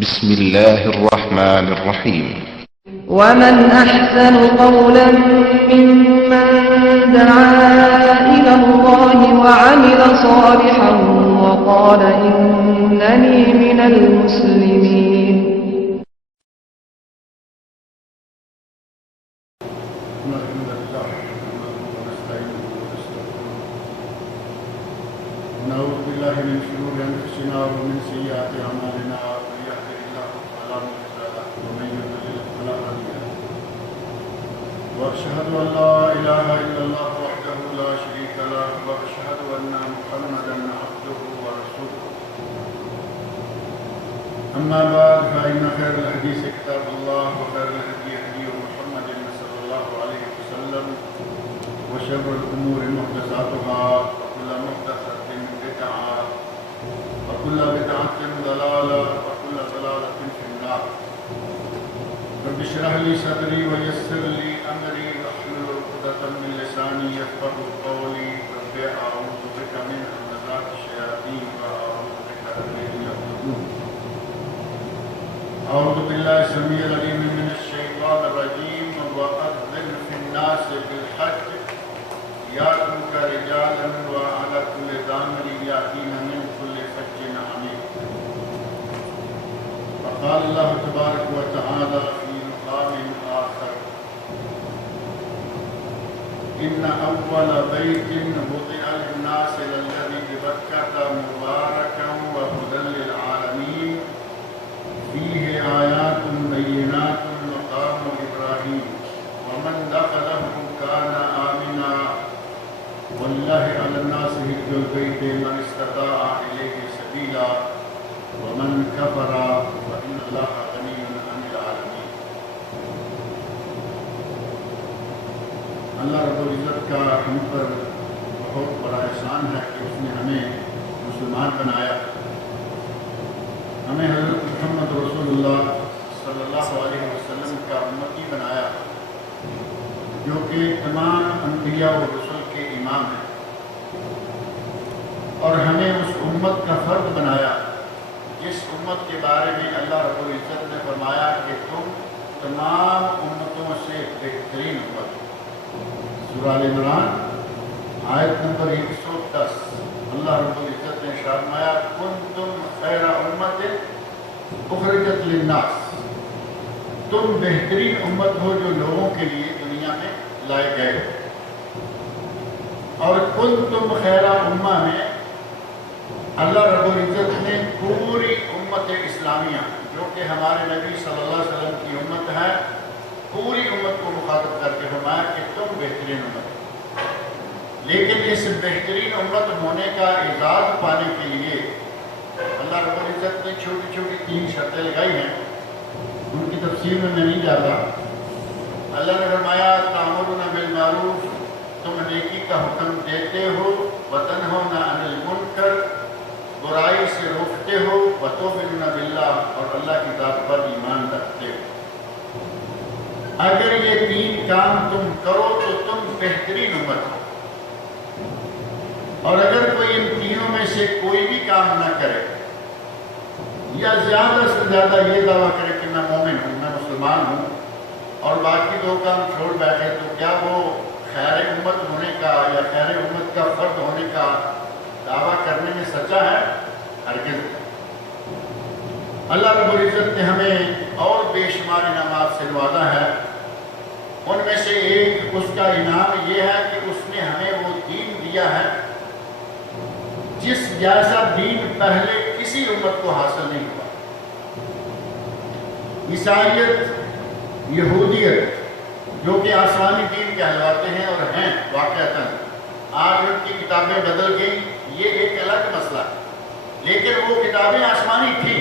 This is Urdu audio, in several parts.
بسم الله الرحمن الرحيم. ومن أحسن قولا ممن دعا إلى الله وعمل صالحا وقال إنني من المسلمين. نعوذ بالله من شرور أنفسنا ومن سيئات أعمالنا من يهده الله فلا مضل له ومن يضلل فلا هادي له وأشهد أن لا إله إلا الله وحده لا شريك له وأشهد أن محمدا عبده ورسوله أما بعد فإن خير الحديث كتاب الله وخير الهدي هدي محمد صلى الله عليه وسلم وشر الأمور محدثاتها وكل محدثة بدعة وكل بدعة ضلالة وكل ضلالة في النار. رب اشرح لي صدري ويسر لي أمري واحلل عقدة من لساني يفقهوا قولي. رب أعوذ بك من همزات الشياطين وأعوذ بك رب أن يحضرون. أعوذ بالله السميع العليم من الشيطان الرجيم. وأذن في الناس بالحج يأتوك رجالا وعلى كل ضامر يأتين من كل فج عميق. فقال الله تبارك وتعالى في مقام آخر إن أول بيت وضع للناس للذي ببكة مباركا وهدى للعالمين فيه آيات بينات مقام إبراهيم ومن دخله كان آمنا والله على الناس حج البيت من استطاع إليه سبيلا ومن كفر فإن الله غني عن العالمين. اللہ رب العزت کا ہم پر بہت بڑا احسان ہے کہ اس نے ہمیں مسلمان بنایا، ہمیں حضرت محمد رسول اللہ صلی اللہ علیہ وسلم کا امتی بنایا جو کہ تمام انبیاء و رسل کے امام ہیں، اور ہمیں اس امت کا فرد بنایا جس امت کے بارے میں اللہ رب العزت نے فرمایا کہ تم تمام امتوں سے بہترین امت ہو۔ سورہ آل عمران آیت نمبر 110 اللہ رب العزت نے ارشاد فرمایا کنتم خیر امت اخرجت للناس، تم بہترین امت ہو جو لوگوں کے لیے دنیا میں لائے گئے ہو۔ اور کنتم خیر امہ میں اللہ رب العزت نے پوری امت اسلامیہ جو کہ ہمارے نبی صلی اللہ علیہ وسلم کی امت ہے، پوری امت کو مخاطب کر کے فرمایا کہ تم بہترین امت ہو۔ لیکن اس بہترین امت ہونے کا اعزاز پانے کے لیے اللہ رب العزت نے چھوٹی چھوٹی 3 شرطیں لگائی ہیں، ان کی تفصیل میں نہیں جاتا۔ اللہ نے فرمایا تأمرون بالمعروف، تم نیکی کا حکم دیتے ہو، وتنہون عن المنکر، برائی سے روکتے ہو، وتؤمنون باللہ، اور اللہ کی ذات پر ایمان رکھتے ہو۔ اگر یہ 3 کام تم کرو تو تم بہترین امت ہو، اور اگر کوئی ان تینوں میں سے کوئی بھی کام نہ کرے یا زیادہ سے زیادہ یہ دعویٰ کرے کہ میں مومن ہوں، میں مسلمان ہوں، اور باقی 2 کام چھوڑ بیٹھے، تو کیا وہ خیر امت ہونے کا یا خیر امت کا فرد ہونے کا دعویٰ کرنے میں سچا ہے؟ ہرگز۔ اللہ رب العزت نے ہمیں اور بے شمار انعامات سے نوازا ہے، ان میں سے ایک اس کا انعام یہ ہے کہ اس نے ہمیں وہ دین دیا ہے جس جیسا دین پہلے کسی امت کو حاصل نہیں ہوا۔ عیسائیت، یہودیت جو کہ آسمانی دین کہلواتے ہیں اور ہیں واقعتاً، آج ان کی کتابیں بدل گئیں، یہ ایک الگ مسئلہ ہے، لیکن وہ کتابیں آسمانی تھیں،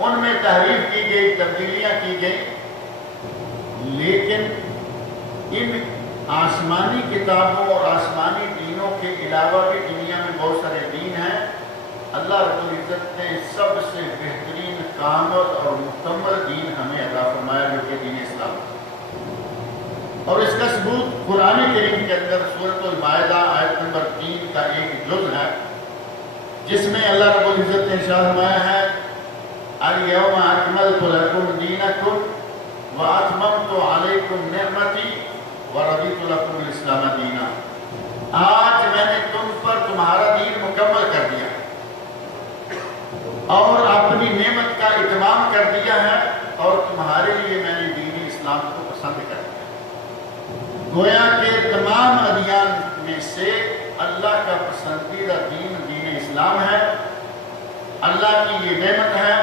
ان میں تحریف کی گئی، تبدیلیاں کی گئیں، لیکن ان آسمانی کتابوں اور آسمانی دینوں کے علاوہ بھی دنیا میں بہت سارے دین ہیں۔ اللہ رب العزت نے سب سے بہترین کامل اور مکمل دین ہمیں عطا فرمایا جو کہ دین اسلام، اور اس کا ثبوت قرآن کریم کے اندر سورۃ المائدہ آیت نمبر 3 کا ایک جز ہے، جس میں اللہ رب العزت نے ارشاد فرمایا ہے اليوم اکملت لکم دینکم واتممت علیکم نعمتی ورضیت لکم الاسلام دینا. آج میں نے تم پر تمہارا دین مکمل کر دیا اور اپنی نعمت کا اتمام کر دیا ہے اور تمہارے لیے میں نے دین اسلام کو پسند کر دیا. گویا کہ تمام ادیان میں سے اللہ کا پسندیدہ دین دین اسلام ہے. اللہ کی یہ نعمت ہے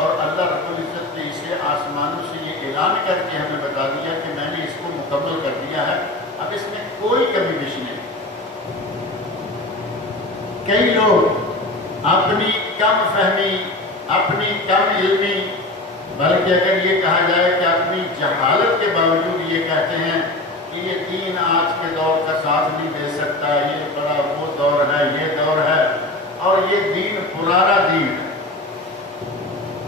اور اللہ رب العزت نے اسے آسمانوں سے یہ اعلان کر کے ہمیں بتا دیا کہ میں نے اس کو مکمل کر دیا ہے. اب اس میں کوئی کمی بیش نہیں. کئی لوگ اپنی کم فہمی، اپنی کم علمی، بلکہ اگر یہ کہا جائے کہ اپنی جہالت کے باوجود یہ کہتے ہیں کہ یہ دین آج کے دور کا ساتھ نہیں دے سکتا، یہ بڑا وہ دور ہے، یہ دور ہے اور یہ دین پرانا دین ہے.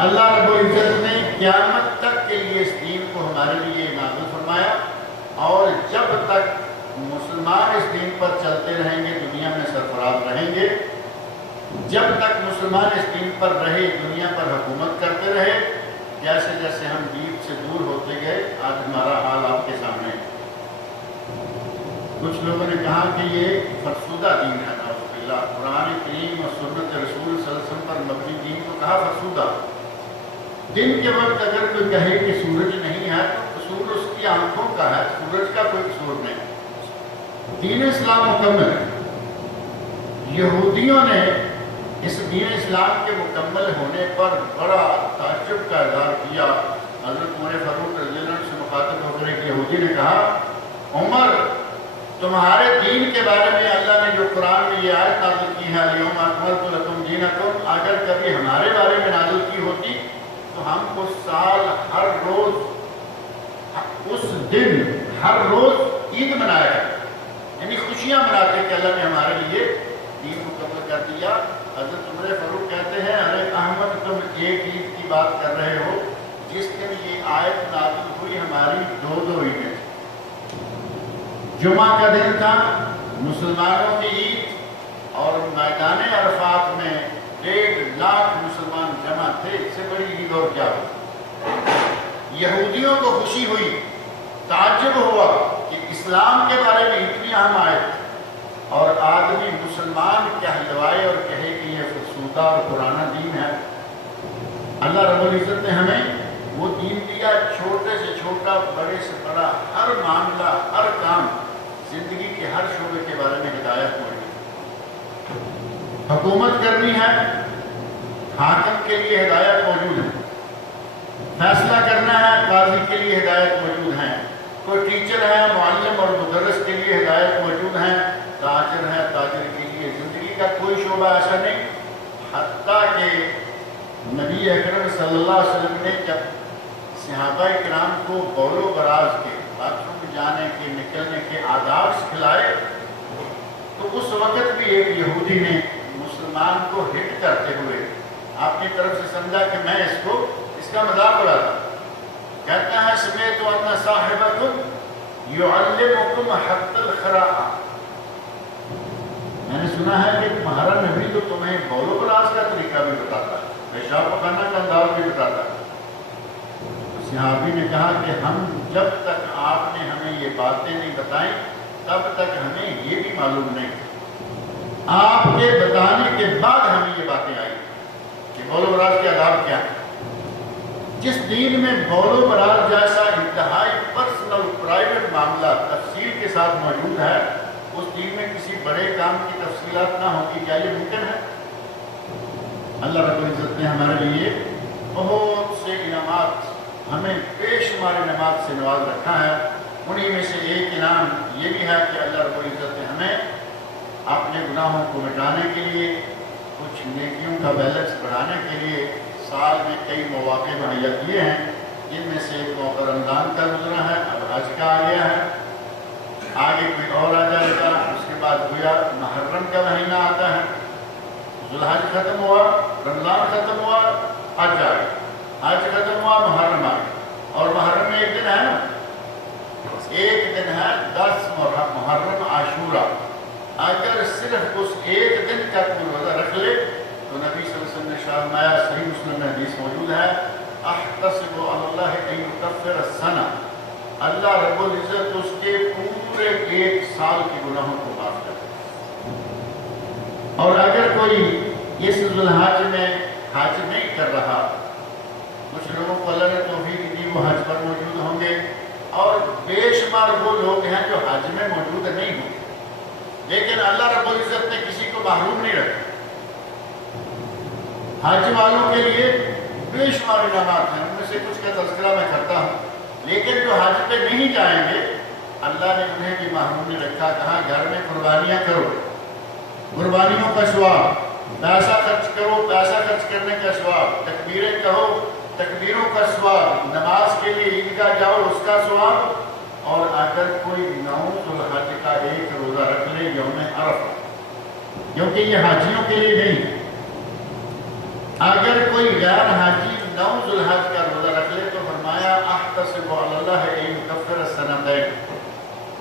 اللہ رب العزت نے قیامت تک کے لیے اس دین کو ہمارے لیے نازل فرمایا اور جب تک مسلمان اس دین پر چلتے رہیں گے دنیا میں سرفراز رہیں گے. جب تک مسلمان اس دین پر رہے، دنیا پر حکومت کرتے رہے. جیسے جیسے ہم دین سے دور ہوتے گئے آج ہمارا حال آپ کے سامنے ہے. کچھ لوگوں نے کہا کہ یہ فرسودہ دین ہے. نعوذ باللہ، قرآن کریم اور سنت رسول صلی اللہ علیہ وسلم پر مبنی دین کو کہا فرسودہ. دن کے وقت اگر کوئی کہے کہ سورج نہیں ہے تو قصور اس کی آنکھوں کا ہے، سورج کا کوئی قصور نہیں. دین اسلام مکمل ہے. یہودیوں نے اس دین اسلام کے مکمل ہونے پر بڑا تعجب کا اظہار کیا. حضرت عمر فاروق رضی اللہ عنہ سے مخاطب ہو کر ایک یہودی نے کہا، عمر تمہارے دین کے بارے میں اللہ نے جو قرآن میں یہ آیت نازل کی ہے اليوم اکملت لکم دینکم، اگر کبھی ہمارے بارے میں نازل کی ہوتی تو ہم کو سال ہر روز اس دن ہر روز عید منایا ہے، یعنی خوشیاں مناتے کہ اللہ نے ہمارے لیے دین مکمل کر دیا. حضرت عمر فاروق کہتے ہیں، ارے احمد تم ایک عید کی بات کر رہے ہو، جس دن یہ آیت نازل ہوئی ہماری دو عیدیں. جمعہ کا دن تھا مسلمانوں کی عید اور میدان عرفات میں 1.5 لاکھ مسلمان جمع تھے. اس سے بڑی عید اور کیا ہو. یہودیوں کو خوشی ہوئی، تعجب ہوا کہ اسلام کے بارے میں اتنی اہم آیت اور آدمی مسلمان کہلوائے اور کہے کہ یہ فرسودہ اور پرانا دین ہے. اللہ رب العزت نے ہمیں وہ دین دیا، چھوٹے سے چھوٹا، بڑے سے بڑا، ہر معاملہ، ہر کام، زندگی کے ہر شعبے کے بارے میں ہدایت موجود ہے. حکومت کرنی ہے، حاکم کے لیے ہدایت موجود ہے. فیصلہ کرنا ہے، قاضی کے لیے ہدایت موجود ہے. کوئی ٹیچر ہے، معلم اور مدرس کے لیے ہدایت موجود ہے. تاجر ہے، تاجر کے لیے. زندگی کا کوئی شعبہ ایسا نہیں. حتیٰ کہ نبی اکرم صلی اللہ علیہ وسلم نے جب صحابہ کرام کو بول و براز کے، باتھ روم جانے کے، نکلنے کے آداب سکھلائے تو اس وقت بھی ایک یہودی نے مسلمان کو ہٹ کرتے ہوئے اپنی طرف سے سمجھا کہ میں اس کا مذاق اڑاتا. کہتا ہے، سمعت ان صاحبکم یعلمکم حق الخراء، میں نے سنا ہے کہ تمہارا نبی تو تمہیں بول و براز کا طریقہ بھی بتاتا ہے، پیشاب پخانا کا انداز بھی بتاتا ہے. صحابی نے کہا کہ ہم جب تک آپ نے ہمیں یہ باتیں نہیں بتائیں تب تک ہمیں یہ بھی معلوم نہیں. آپ کے بتانے کے بعد ہمیں یہ باتیں آئی کہ بول و براز کے آداب کیا ہے. جس دین میں بول و براز جیسا انتہائی پرسنل پرائیویٹ معاملہ تفصیل کے ساتھ موجود ہے، اس دین میں کسی بڑے کام کی تفصیلات نہ ہوگی. کیا یہ ممکن ہے؟ اللہ رب العزت نے ہمارے لیے بہت سے انعامات، ہمیں بے شمار انعامات سے نواز رکھا ہے. انہی میں سے ایک انعام یہ بھی ہے کہ اللہ رب العزت نے ہمیں اپنے گناہوں کو مٹانے کے لیے، کچھ نیکیوں کا بیلنس بڑھانے کے لیے سال میں کئی مواقع مہیا کیے ہیں. جن میں سے ایک موقع رمضان کا گزرا ہے، اب حج کا آ گیا ہے، آگے کوئی اور آ جائے گا. اس کے بعد گویا محرم کا مہینہ آتا ہے. ذوالحج ختم ہوا، رمضان ختم ہوا، حج آ گیا. حج ختم ہوا، محرم آ گیا. اور محرم میں ایک دن ہے نا، ایک دن ہے 10 محرم عاشورہ. اگر صرف اس ایک دن کا کوئی روزہ رکھ لے تو نبی صلی اللہ علیہ وسلم نے فرمایا، صحیح مسلم میں حدیث موجود اللہ رب العزت اس کے پورے 1 سال کے گناہوں کو معاف کرتا ہے۔ اور اگر کوئی اس ذوالحج میں حج نہیں کر رہا، کچھ لوگوں کو اللہ نے توفیق دی وہ حج پر موجود ہوں گے، اور بے شمار وہ لوگ ہیں جو حج میں موجود نہیں ہوں گے، لیکن اللہ رب العزت نے کسی کو محروم نہیں رکھا۔ حج والوں کے لیے بے شمار انعامات ہیں، ان میں سے کچھ کا تذکرہ میں کرتا ہوں، لیکن جو حج پہ نہیں جائیں گے اللہ نے انہیں بھی محروم نہیں رکھا۔ کہا گھر میں قربانیاں کرو، قربانیوں کا ثواب، پیسہ خرچ کرو، پیسہ خرچ کرنے کا ثواب، تکبیریں کہو، تکبیروں کا ثواب، نماز کے لیے عیدگاہ جاؤ اس کا ثواب، اور اگر کوئی 9 ذوالحج کا 1 روزہ رکھ لے یوم عرفہ، کیونکہ یہ حاجیوں کے لیے نہیں ہے، اگر کوئی غیر حاجی 9 ذوالحج کا روزہ رکھ لے تو فرمایا احتسب علی اللہ ان یکفر السنتین،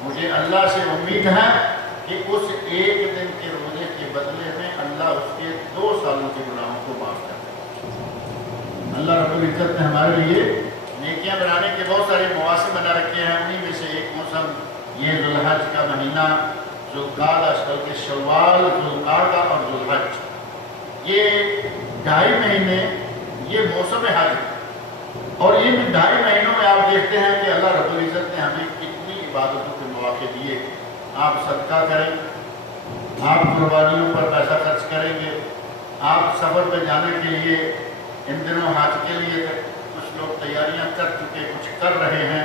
مجھے اللہ سے امید ہے کہ اس 1 دن کے روزے کے بدلے میں اللہ اس کے 2 سالوں کے گناہوں کو معاف کرے۔ اللہ رب العزت نے ہمارے لیے نیکیاں بنانے کے بہت سارے مواسم بنا رکھے ہیں، انہیں میں سے ایک موسم یہ ذوالحج کا مہینہ، ذوالقعدہ بلکہ شوال، ذوالقعدہ اور ذوالحج، یہ 2.5 مہینے یہ موسم حج ہے، اور ان 2.5 مہینوں میں آپ دیکھتے ہیں کہ اللہ رب العزت نے ہمیں کتنی عبادتوں کے مواقع دیے۔ آپ صدقہ کریں، آپ قربانیوں پر پیسہ خرچ کریں گے، آپ سفر پہ جانے کے لیے ان دنوں حج کے لیے کچھ لوگ تیاریاں کر چکے، کچھ کر رہے ہیں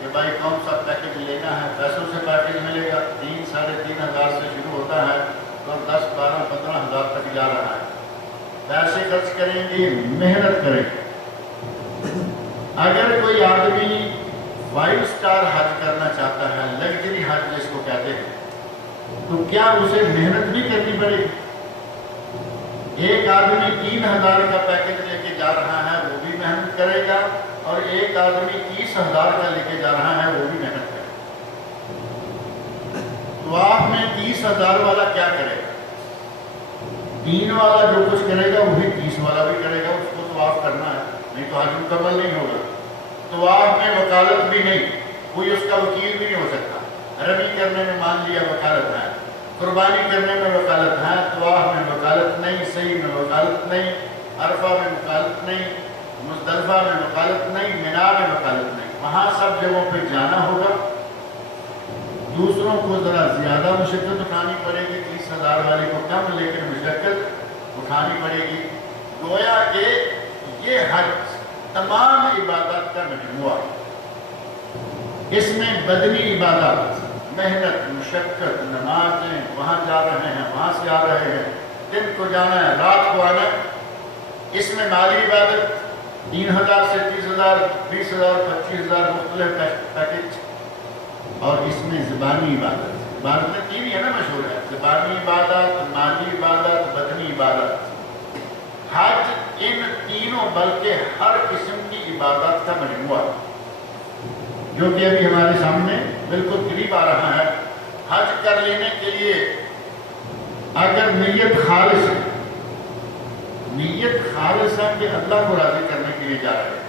کہ بھائی کون سا پیکج لینا ہے، پیسوں سے پیکج ملے گا، 3 ساڑھے 3 ہزار سے شروع ہوتا ہے اور 10 12 15 ہزار تک جا رہا ہے۔ پیسے خرچ کریں گے، محنت کریں گے۔ اگر کوئی آدمی 5 سٹار حج کرنا چاہتا ہے، لگژری حج جس کو کہتے ہیں، تو کیا اسے محنت نہیں کرنی پڑے گی؟ ایک آدمی 3000 کا پیکج لے کے جا رہا ہے وہ بھی محنت کرے گا، اور ایک آدمی 30,000 کا لے کے جا رہا ہے وہ بھی محنت کرے گا۔ تو آپ میں 30,000 والا کیا کرے گا؟ 3 والا جو کچھ کرے گا وہی 30 والا بھی کرے گا، اس کو طواف کرنا ہے، نہیں تو حج مکمل نہیں ہوگا۔ طواف میں وکالت بھی نہیں، کوئی اس کا وکیل بھی نہیں ہو سکتا۔ رمی کرنے میں مان لیا وکالت ہے، قربانی کرنے میں وکالت ہے، طواف میں وکالت نہیں، صحیح میں وکالت نہیں، عرفہ میں وکالت نہیں، مزدلفہ میں وکالت نہیں، مینا میں وکالت نہیں۔ وہاں سب جگہوں پہ جانا ہوگا، دوسروں کو ذرا زیادہ مشقت اٹھانی پڑے گی، 30,000 والے کو کم لیکن مشقت اٹھانی پڑے گی۔ گویا کہ یہ حج تمام عبادات کا مجموعہ، اس میں بدنی عبادات، محنت، مشقت، نمازیں، وہاں جا رہے ہیں، وہاں سے آ رہے ہیں، دن کو جانا ہے، رات کو آنا ہے، اس میں مالی عبادت 3,000 سے 30,000، 20,000، 25,000 مختلف پیکج، اور اس میں زبانی عبادت، عبادتیں 3 ہی ہے نا مشہور ہے، زبانی عبادت، مالی عبادت، بدنی عبادت۔ حج ان تینوں بلکہ ہر قسم کی عبادت کا مجموعہ، جو کہ ابھی ہمارے سامنے بالکل قریب آ رہا ہے۔ حج کر لینے کے لیے اگر نیت خالص ہے، نیت خالص ہے کہ اللہ کو راضی کرنے کے لیے جا رہے ہیں،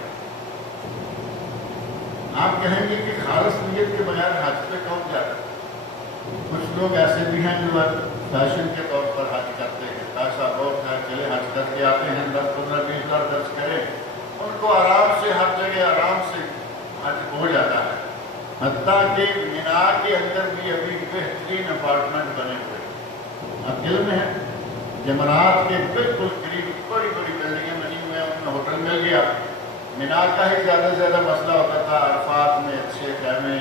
آپ کہیں گے کہ خالص نیت کے بغیر حج پہ کون جاتا ہے؟ کچھ لوگ ایسے بھی ہیں جو فیشن کے طور پر حج کرتے ہیں، پیسہ بہت ہے چلے حج کر کے آتے ہیں، 10 15 20 ہزار خرچ کریں، ان کو آرام سے ہر جگہ آرام سے حج ہو جاتا ہے۔ حتیٰ کہ مینا کے اندر بھی ابھی بہترین اپارٹمنٹ بنے ہوئے ہیں، اب دل میں ہے، جمرات کے بالکل قریب بڑی بڑی بلڈنگیں بنی ہوئی ہیں، ان میں ہوٹل مل گیا۔ مینا کا ہی زیادہ سے زیادہ مسئلہ ہوتا تھا، عرفات میں اچھے خیمے،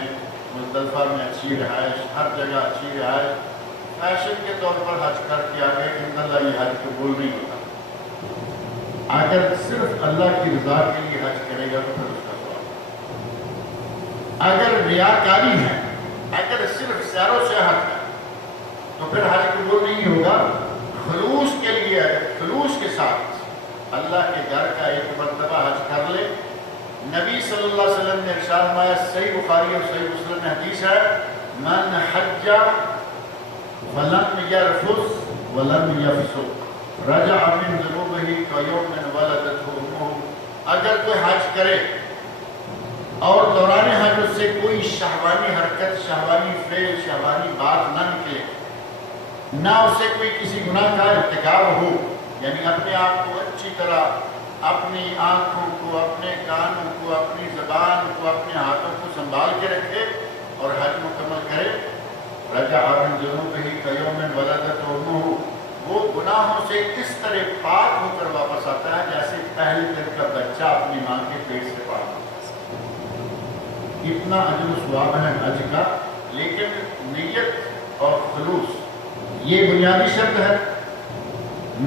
مزدلفہ میں اچھی رہائش، ہر جگہ اچھی رہائش، فیشن کے طور پر حج کر کے آگے انشاءاللہ یہ حج قبول نہیں ہوتا۔ اگر صرف اللہ کی رضا کے لیے حج کرے گا تو پھر اس کا ثواب۔ اگر ریاکاری ہے، اگر صرف سیر و سیاحت ہے تو پھر حج قبول نہیں ہوگا۔ خلوص کے لیے، خلوص کے ساتھ اللہ کے گھر کا ایک مرتبہ حج کر لے۔ نبی صلی اللہ علیہ وسلم نے ارشاد فرمایا، صحیح بخاری اور صحیح مسلم میں حدیث ہے، من حج ولم یرفث ولم یفسق رجع من ذنوبہ کیوم ولدتہ امہ۔ اگر کوئی حج کرے اور دوران حج اس سے سے کوئی شہوانی حرکت، شہوانی فعل، شہوانی بات نہ نکلے، نہ اسے کوئی کسی گناہ کا ارتکاب ہو، یعنی اپنے آپ کو اچھی طرح، اپنی آنکھوں کو، اپنے کانوں کو، اپنی زبان کو، اپنے ہاتھوں کو سنبھال کے رکھے اور حج مکمل کرے۔ رجع من ذنوبہ کیوم ولدت امہ، وہ گناہوں سے اس طرح پاک ہو کر واپس آتا ہے جیسے پہلے دن کا بچہ اپنی ماں کے پیٹ سے پاک ہوتا ہے۔ اتنا اجر و ثواب ہے حج کا، لیکن نیت اور خلوص یہ بنیادی شرط ہے۔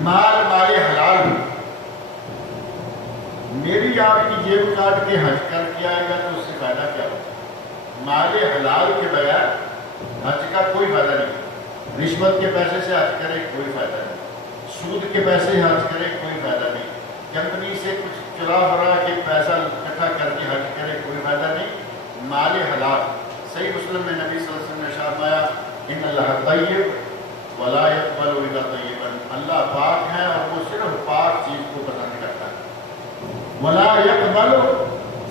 مال حلال ہو، میری آپ کی جیب کاٹ کے حج کر کے آئے گا تو اس سے فائدہ کیا ہوگا؟ مال حلال کے بغیر حج کا کوئی فائدہ نہیں۔ رشوت کے پیسے سے حج کرے کوئی فائدہ نہیں، سود کے پیسے حج کرے کوئی فائدہ نہیں، کمپنی سے کچھ چرا فرا کے پیسہ اکٹھا کر کے حج کرے کوئی فائدہ نہیں۔ مال حلال، صحیح مسلم میں نبی صلی اللہ علیہ وسلم نے ارشاد فرمایا ان اللہ طیب ولا یقبل الا طیبا، اللہ پاک ہے اور وہ صرف پاک چیز کو پسند کرتا ہے۔ ولا یقبل،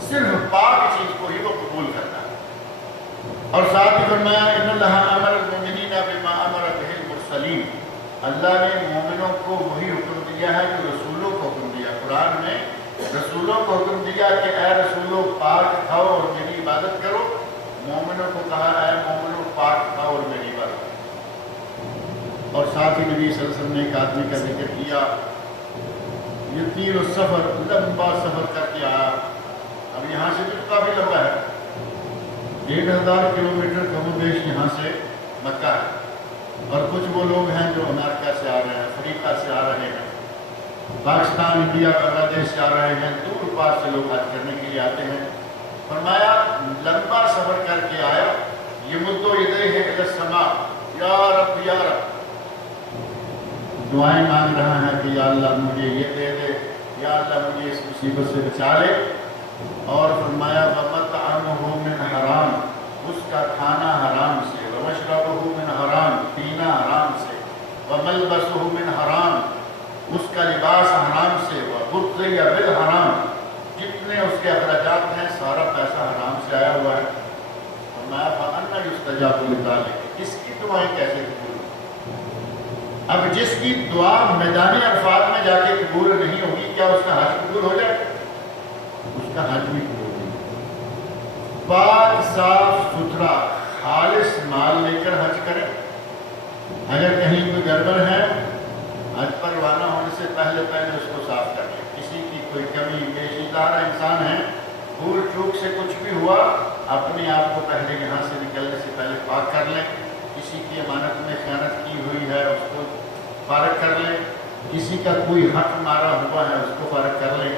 صرف پاک چیز کو ہی وہ قبول کرتا ہے۔ اور ساتھ ہی فرمایا ان اللہ امر المؤمنین بما امر بہ المرسلین، اللہ نے مومنوں کو وہی حکم دیا ہے جو رسولوں کو حکم دیا۔ قرآن میں رسولوں کو حکم دیا کہ اے رسولوں پاک کھاؤ اور میری عبادت کرو، مومنوں کو کہا اے مومنوں پاک کھاؤ اور میری عبادت کرو۔ اور ساتھ ہی نبی صلی اللہ علیہ وسلم نے ایک آدمی کا ذکر کیا، یطیل السفر، لمبا سفر کر کے آیا، اب یہاں سے بھی کافی لمبا ہے، 1000 کلومیٹر کم و بیش یہاں سے مکہ ہے، اور کچھ وہ لوگ ہیں جو امریکہ سے آ رہے ہیں، افریقہ سے آ رہے ہیں، پاکستان، انڈیا، بنگلہ دیش سے آ رہے ہیں، دور پار سے لوگ حج کرنے کے لیے آتے ہیں۔ فرمایا لمبا سفر کر کے آیا، یمد یدیہ الی السماء، یا رب یا رب، دعائیں مانگ رہا ہے کہ یا اللہ مجھے یہ دے دے، یا اللہ مجھے اس مصیبت سے بچا لے۔ اور فرمایا وَمَطْعَمُهُ مِنْ حرام، اس کا کھانا حرام سے، وَمَشْرَبُهُ مِنْ حرام، پینا حرام سے، وَمَلْبَسُهُ مِنْ حرام، اس کا لباس حرام سے، وَغُذِّيَ بِالْحَرام، جتنے اس کے اخراجات ہیں سارا پیسہ حرام سے آیا ہوا ہے۔ فرمایا فَأَنَّ يُسْتَجَابُ لِذَلِكَ، اس کی دعائیں کیسے قبول ہوگی؟ اب جس کی دعا میدانی عرفات میں جا کے قبول نہیں ہوگی، کیا اس کا حج قبول ہو جائے؟ اس کا حج بھی قبول ہوگی۔ پاک صاف ستھرا خالص مال لے کر حج کریں، اگر کہیں کوئی گڑبڑ ہے حج پر روانہ ہونے سے پہلے اس کو صاف کر لیں، کسی کی کوئی کمی بیشی دار انسان ہے، بھول چوک سے کچھ بھی ہوا اپنے آپ کو پہلے یہاں سے نکلنے سے پہلے پاک کر لیں، کسی کی امانت میں خیانت کی ہوئی ہے اس کو فارغ کر لیں، کسی کا کوئی حق مارا ہوا ہے اس کو فارغ کر لیں۔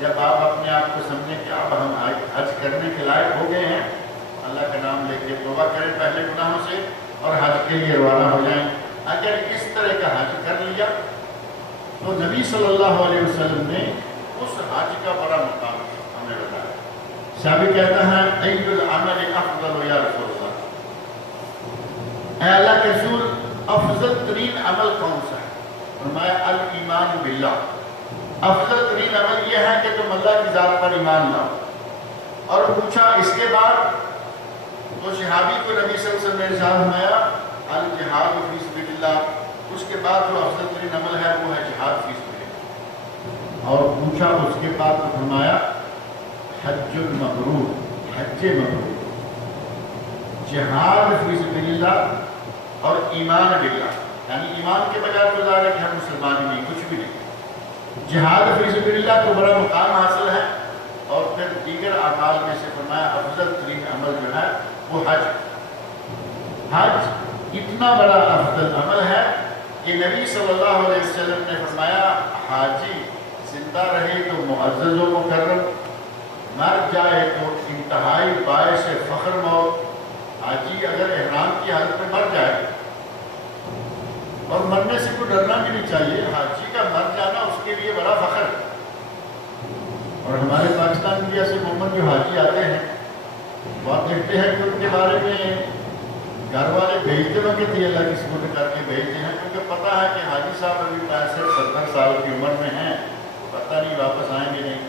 جب آپ اپنے آپ کو سمجھیں کہ اب ہم حج کرنے کے لائق ہو گئے ہیں، اللہ کا نام لے کے توبہ کریں پہلے گناہوں سے اور حج کے لیے روانہ ہو جائیں۔ اگر اس طرح کا حج کر لیا تو نبی صلی اللہ علیہ وسلم نے اس حج کا بڑا مقام ہمیں بتایا۔ صحابی کہتا ہے ای العمل افضل یا رسول اللہ، اے اللہ کے رسول افضل ترین عمل کون سا ہے؟ فرمایا الایمان باللہ، افضل ترین عمل یہ ہے کہ تم اللہ کی ذات پر ایمان لاؤ۔ اور پوچھا اس کے بعد، تو صحابی کو نبی صلی اللہ علیہ وسلم نے ارشاد فرمایا الجہاد فی سبیل اللہ، اس کے بعد جو افضل ترین عمل ہے وہ ہے جہاد فی سبیل اللہ۔ اور پوچھا اس کے بعد تو فرمایا حج المبرور، حج مبرور، جہاد فی سبیل اللہ اور ایمان باللہ، یعنی ایمان کے بغیر تو ظاہر ہے کہ ہم مسلمان ہی نہیں، کچھ بھی نہیں۔ جہاد فی سبیل اللہ کو بڑا مقام حاصل ہے، اور پھر دیگر اعمال میں سے فرمایا افضل ترین عمل جو ہے وہ حج۔ حج اتنا بڑا افضل عمل ہے کہ نبی صلی اللہ علیہ وسلم نے فرمایا حاجی زندہ رہے تو معزز و مکرم، مر جائے تو انتہائی باعث فخر موت۔ حاجی اگر احرام کی حالت میں مر جائے، اور مرنے سے کوئی ڈرنا بھی نہیں چاہیے، حاجی کا مر جانا اس کے لیے بڑا فخر ہے۔ اور ہمارے پاکستان انڈیا سے محمد جو حاجی آتے ہیں وہ آپ دیکھتے ہیں کہ ان کے بارے میں گھر والے بھیجتے ہیں کہ تی اللہ کی سپرد کر کے بھیجتے ہیں، کیونکہ پتہ ہے کہ حاجی صاحب ابھی 65-70 سال کی عمر میں ہیں، پتہ نہیں واپس آئیں گے نہیں۔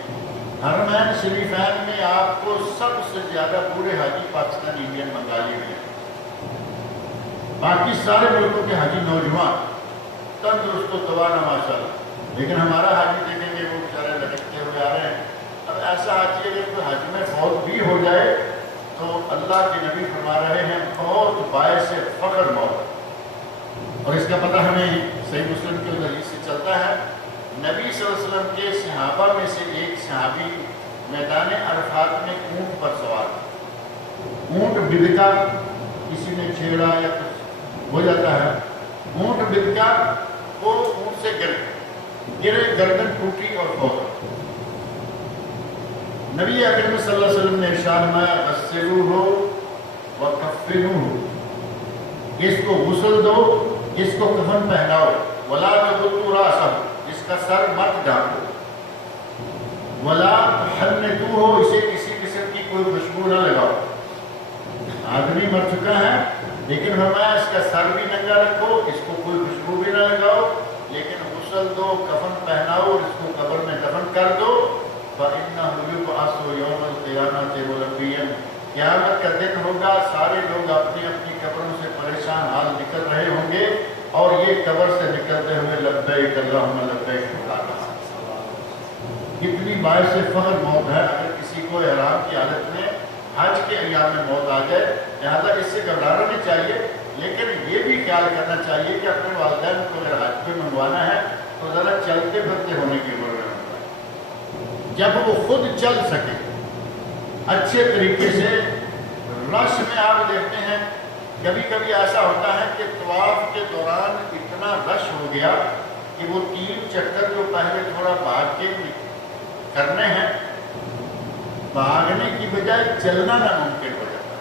حرمین شریفین میں آپ کو سب سے زیادہ بوڑھے حاجی پاکستانی انڈین بنگالی میں ہیں، باقی سارے ملکوں کے حاجی نوجوان تندرست و توانا ماشاءاللہ، لیکن ہمارا حاجی دیکھیں گے وہ بیچارے لٹکتے ہوئے آ رہے ہیں۔ اب ایسا حاجی اگر کوئی حج میں فوت بھی ہو جائے تو اللہ کے نبی فرما رہے ہیں بہت باعث فخر موت، اور اس کا پتہ ہمیں صحیح مسلم کے حدیث سے چلتا ہے۔ نبی صلی اللہ علیہ وسلم کے صحابہ میں سے ایک صحابی میدان عرفات میں اونٹ پر سوار تھا۔ اونٹ بدکا، کسی نے چھیڑا یا کچھ ہو جاتا ہے، اونٹ بدکا، وہ اونٹ سے گرے، گردن ٹوٹی اور فوت ہو۔ نبی اکرم صلی اللہ علیہ وسلم نے ارشاد فرمایا غسلوہ وکفنوہ، اس کو غسل دو، اس کو کفن پہناؤ، ولا تغطوا راسہ، اس کا سر مت ڈھانپو، ولا تحنطوہ، اسے کسی قسم کی کوئی خوشبو نہ لگاؤ۔ آدمی مر چکا ہے لیکن فرمایا اس کا سر بھی ننگا رکھو، اس کو کوئی خوشبو بھی نہ لگاؤ، لیکن غسل دو، کفن پہناؤ اور اس کو قبر میں دفن کر دو۔ فَإِنَّهُ يُبْعَثُ يَوْمَ الْقِيَامَةِ مُلَبِّيًا، قیامت کا دن ہوگا، سارے لوگ اپنی اپنی قبروں سے پریشان حال نکل رہے ہوں گے، اور یہ قبر سے نکلتے ہوئے لبیک اللہم لبیک بلانا۔ کتنی باعث فخر موت ہے اگر کسی کو احرام کی حالت میں حج کے ایام میں موت آ جائے، لہٰذا اس سے گھبرانا نہیں چاہیے، لیکن یہ بھی خیال کرنا چاہیے کہ اپنے والدین کو اگر حج پہ منگوانا ہے تو ذرا چلتے پھرتے ہونے کی ضرورت ہے، جب وہ خود چل سکے اچھے طریقے سے۔ رش میں آپ دیکھتے ہیں کبھی کبھی ایسا ہوتا ہے کہ طواف کے دوران اتنا رش ہو گیا کہ وہ 3 چکر جو پہلے تھوڑا بھاگ کے کرنے ہیں، بھاگنے کی بجائے چلنا ناممکن ہو جاتا ہے۔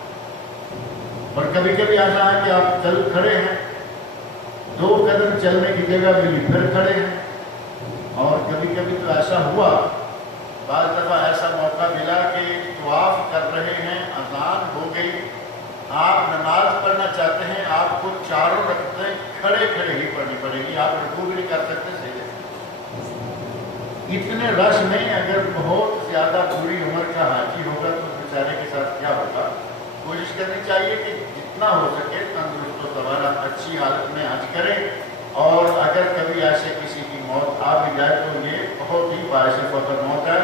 اور کبھی کبھی ایسا ہے کہ آپ چل کھڑے ہیں، 2 قدم چلنے کی جگہ ملی پھر کھڑے ہیں، اور کبھی کبھی تو ایسا ہوا، بعض دفعہ ایسا موقع ملا کہ طواف کر رہے ہیں، اذان ہو گئی، آپ نماز پڑھنا چاہتے ہیں، آپ کو چاروں رکعتیں کھڑے کھڑے ہی پڑھنی پڑے گی، آپ رکوع بھی نہیں کر سکتے سجدے۔ اتنے رش میں اگر بہت زیادہ بری عمر کا حاجی ہوگا تو اس بیچارے کے ساتھ کیا ہوگا؟ کوشش کرنی چاہیے کہ جتنا ہو سکے تندرست و توانا اچھی حالت میں حج کریں، اور اگر کبھی ایسے کسی کی موت آ بھی جائے تو یہ بہت ہی باعث فخر موت ہے۔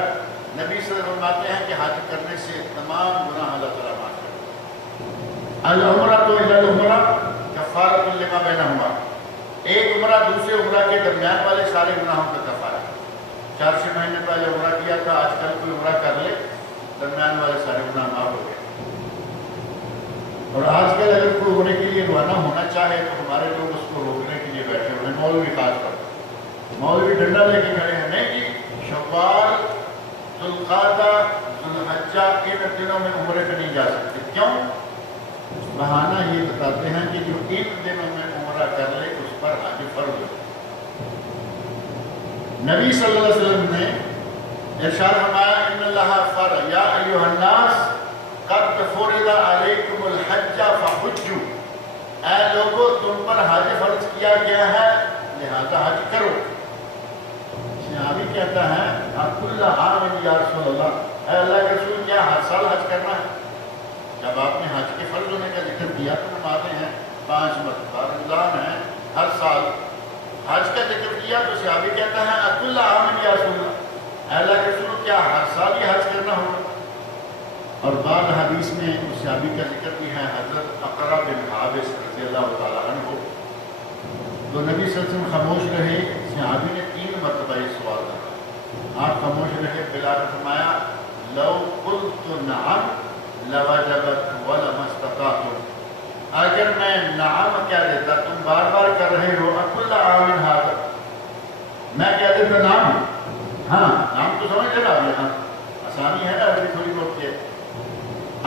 نبی صلی اللہ علیہ وسلم فرماتے ہیں کہ حج کرنے سے تمام گناہ اللہ تعالیٰ معاف کرتا ہے۔ العمرۃ الی العمرہ کفارۃ لما بینہما، ایک عمرہ دوسرے عمرہ کے درمیان والے سارے گناہوں کا کفارہ۔ 4 مہینے پہلے عمرہ کیا تھا، آج کل کوئی عمرہ کر لے، درمیان والے سارے گناہ معاف ہو گئے۔ اور آج کل اگر کوئی عمرے کے لیے روانہ ہونا چاہے تو ہمارے لوگ اس کو روکنے کے لیے بیٹھے ہوئے ہیں، مولوی خاص کر مولوی ڈنڈا لے کے کھڑے ہیں، نہیں جی شوال، ذوالقعدہ، ذوالحجہ ان دنوں میں عمرے پہ نہیں جا سکتے۔ کیوں؟ بہانہ یہ بتاتے ہیں کہ جو ان دنوں میں عمرہ کر لے اس پر حج فرض ہے۔ نبی صلی اللہ علیہ وسلم نے ارشاد فرمایا ان اللہ فرض یا ایھا الناس قد فرض علیکم الحج فحجوا، اے لوگوں تم پر حج فرض کیا گیا ہے لہذا حج کرو۔ صحابی کہتا ہے کل عام یا رسول اللہ، اے اللہ کے رسول کیا ہر سال حج کرنا ہے؟ جب آپ نے حج کے فرض ہونے کا ذکر کیا تو نمازیں ہیں 5 مرتبہ، رمضان ہے ہر سال، حج کا ذکر کیا تو صحابی کہتا ہے کل عام یا رسول اللہ، اے اللہ کے رسول کیا ہر سال یہ حج کرنا ہوگا؟ اور بعض حدیث میں اس صحابی کا ذکر بھی ہے حضرت اقرع بن حابس رضی اللہ تعالیٰ عنہ، تو نبی صلی اللہ علیہ وسلم خاموش رہے، صحابی نے 3 مرتبہ یہ سوال کرا، آپ خاموش رہے، بلال فرمایا لو قلت نعم لوجبت ولما استطعتم، اگر میں نعم کہہ دیتا، تم بار بار کر رہے ہو کل عام ھذا، میں کہہ دیتا نعم، ہاں نعم تو سمجھ لینا آپ یہاں آسانی ہے نا، ابھی تھوڑی بہت ہے،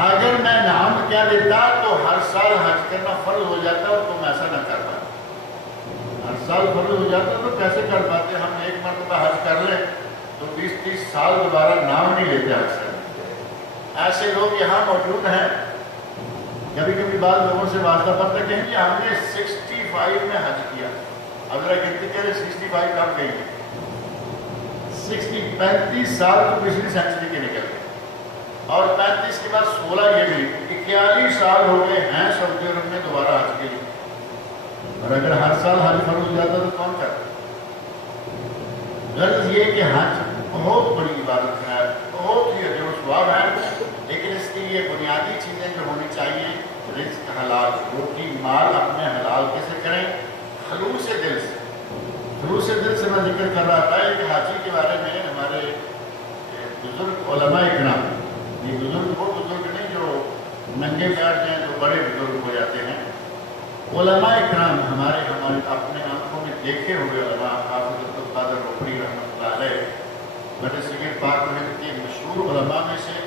اگر میں نعم کہہ دیتا تو ہر سال حج کرنا فرض ہو جاتا اور تم ایسا نہ کر پاتے، ہر سال فرض ہو جاتا تو کیسے کر پاتے؟ ہم ایک مرتبہ حج کر لیں تو 20-30 سال دوبارہ نام نہیں لیتے حج سے۔ ایسے لوگ یہاں موجود ہیں، کبھی کبھی بعض لوگوں سے واسطہ پڑتا کہیں کہ ہم نے 65 میں حج کیا، اب ذرا گنتی کریں 65 کب گئی؟ 35 سال تو پچھلی سینچری کے نکل گئے، اور 35 کے بعد 16 یہ بھی 41 سال ہو گئے ہیں سعودی عرب میں دوبارہ حج کے لیے. اور اگر ہر سال حج فرض ہو جاتا تو کون کرتا؟ غرض یہ کہ حج بہت بڑی عبادت ہے، بہت ہی اجر و ثواب ہے، لیکن اس کے لیے بنیادی چیزیں جو ہونی چاہیے، رزق حلال، روٹی مال اپنے حلال کیسے کریں، خلوص دل سے. خلوص دل سے میں ذکر کر رہا تھا کہ حاجی کے بارے میں ہمارے بزرگ علماء اکرام، یہ بزرگ وہ بزرگ نہیں جو ننگے بیٹھ جائیں تو بڑے بزرگ ہو جاتے ہیں، علماء اکرام ہمارے اپنے آنکھوں میں دیکھے ہوئے علماء، حافظ عبدالقادر روکڑی رحمۃ اللہ علیہ، بڑے صغیر پاک محمد کے مشہور علماء میں سے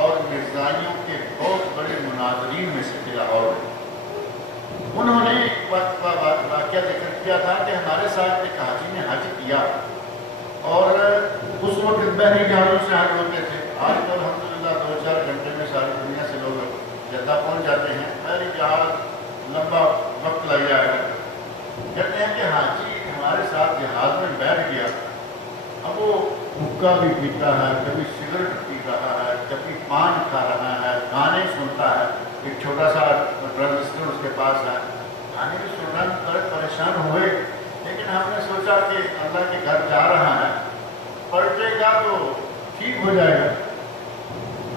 اور مرزائیوں کے بہت بڑے مناظرین میں سے تھے لاہور میں. انہوں نے ایک وقت کا واقعہ ذکر کیا تھا کہ ہمارے ساتھ ایک حاجی نے حج کیا اور اس وقت بحری جہازوں سے حج ہوتے تھے. آج تو الحمدللہ 2-4 گھنٹے میں ساری دنیا سے لوگ جدہ پہنچ جاتے ہیں. بحری جہاز لمبا وقت لگ جائے گا. کہتے ہیں کہ حاجی ہمارے ساتھ جہاز میں بیٹھ گیا. اب وہ حقہ بھی پیتا ہے، کبھی سگریٹ پی رہا ہے، کبھی پان کھا رہا ہے، گانے سنتا ہے. ایک چھوٹا سا ٹرانزسٹر اس کے پاس ہے، گانے بھی سن رہا ہے. بڑے پریشان ہوئے، لیکن ہم نے سوچا کہ اللہ کے گھر جا رہا ہے، پلٹے گا تو ٹھیک ہو جائے گا.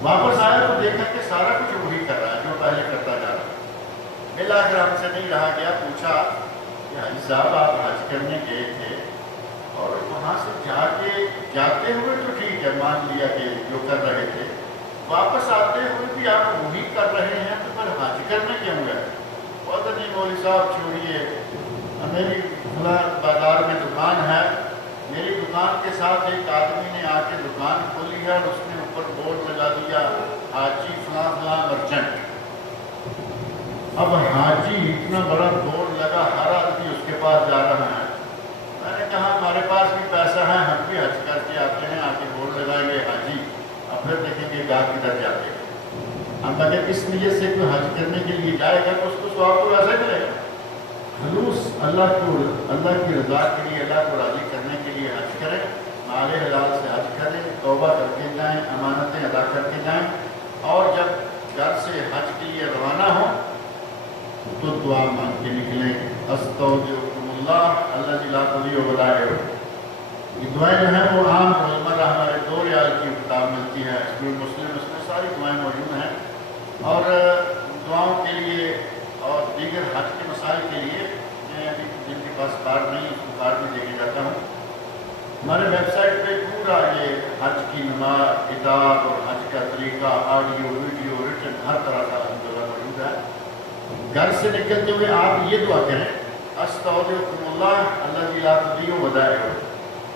واپس آیا تو دیکھا کہ سارا کچھ وہی کر رہا ہے جو پہلے کرتا جا رہا ہے. ملا کر ہم سے نہیں رہا گیا. پوچھا کہ حاجی صاحب آپ حج کرنے گئے تھے اور وہاں سے جاتے ہوئے تو ٹھیک ہے، مان لیا کہ جو کر رہے تھے، واپس آتے ہوئے بھی آپ وہی کر رہے ہیں، تو پھر حج کرنے کیوں گئے؟ بہت نہیں مولوی صاحب چھوڑیے، میری فلاں بازار میں دکان ہے، میری دکان کے ساتھ ایک آدمی نے آ کے دکان کھولی ہے اور اس نے اوپر بورڈ لگا دیا حاجی فلاں فلاں مرچنٹ. اب حاجی اتنا بڑا بورڈ لگا، ہر آدمی اس کے پاس جا رہا ہے. میں نے کہا ہمارے پاس بھی پیسہ ہے، ہم بھی حج کر کے آتے ہیں، آ کے بورڈ لگائیں گے حاجی، اب پھر دیکھیں گے گاہ کدھر جاتے ہیں. اب اگر اس نیت سے کوئی حج کرنے کے لیے جائے گا تو اس کو ثواب تو ویسے ملے گا. خلوص اللہ کی رضا کے لیے، اللہ کو راضی کرنے کے لیے حج کریں، مال حلال سے حج کریں، توبہ کر کے جائیں، امانتیں ادا کر کے جائیں، اور جب گھر سے حج کے لیے روانہ ہوں تو دعا مانگ کے نکلیں. استودعکم اللہ الذی لا تضیع ودائعہ. یہ دعائیں جو ہیں وہ عام روزمرہ ہمارے 2 ریال کی کتاب ملتی ہے، اسکول مسلم، اس میں ساری دعائیں موجود ہیں. اور دعاؤں کے لیے اور دیگر حج کے مسائل کے لیے میں ابھی جن کے پاس کارڈ نہیں اس کو کارڈ بھی دے کے جاتا ہوں. ہمارے ویب سائٹ پہ پورا یہ حج کی نماز، کتاب اور حج کا طریقہ، آڈیو، ویڈیو، ریٹن، ہر طرح کا الحمدللہ موجود ہے. گھر سے نکلتے ہوئے آپ یہ دعا کریں، استودعکم اللہ الذی لا تضیع ودائعہ.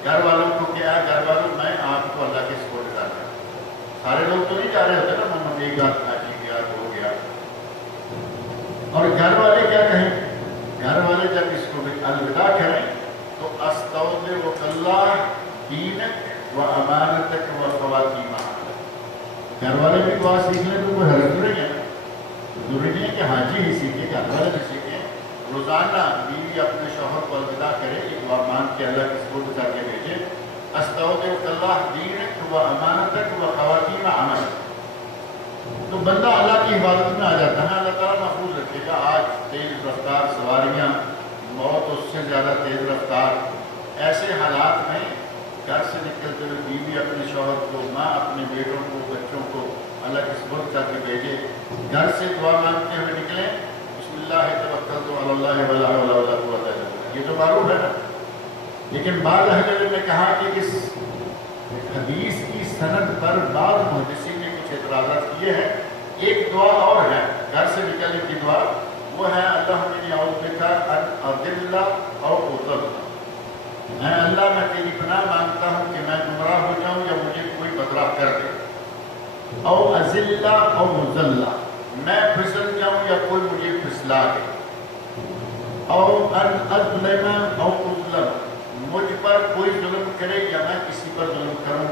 گھر والوں کو کیا ہے، گھر والوں میں آپ کو اللہ کے سپورٹ کر رہا ہوں. سارے لوگ تو نہیں جا رہے ہوتے نا، محمد ایک بات حاجی گیا ہو گیا. اور گھر والے کیا کہیں؟ گھر والے جب اس کو الوداع کریں تو استودعک اللہ دینک و امانتک و خواتیم اعمالک. گھر والے بھی دعا سیکھ لیں تو کوئی حرج نہیں ہے. ضروری نہیں ہے کہ حاجی ہی سیکھے، گھر والے بھی سیکھیں. روزانہ بیوی اپنے شوہر کو الوداع کرے، یہ دعا مان کے اللہ کی سپورٹ کر کے بھیجے، استودعک اللہ دینک و امانتک و خواتیم اعمالک. تو بندہ اللہ کی حفاظت میں آ جاتا ہے، اللہ تعالیٰ محفوظ رکھے گا. آج تیز رفتار سواریاں، موت اس سے زیادہ تیز رفتار، ایسے حالات میں گھر سے نکلتے ہوئے بیوی اپنے شوہر کو، ماں اپنے بیٹوں کو، بچوں کو اللہ کی سپورٹ کر کے بھیجے. گھر سے دعا مانگتے ہوئے نکلیں، بسم اللہ توکلت علی اللہ ولا حول ولا قوت الا باللہ. یہ تو معروف ہے نا. لیکن بعض اہل علم نے کہا کہ اس حدیث کی سند پر بعض محدثین نے کچھ اعتراضات کیے ہیں. ایک دعا اور ہے گھر سے نکلنے کی دعا، وہ ہے اللہم انی اعوذ بک ان اضل او اضل. میں اللہ میں تیری پناہ مانگتا ہوں کہ میں گمراہ ہو جاؤں یا مجھے کوئی بدراہ کر دے. او اضل او مضل، میں پھسل جاؤں یا کوئی مجھے پھسلا دے. او ان اظلم او اظلم، مجھ پر کوئی ظلم کرے یا میں کسی پر ظلم کروں.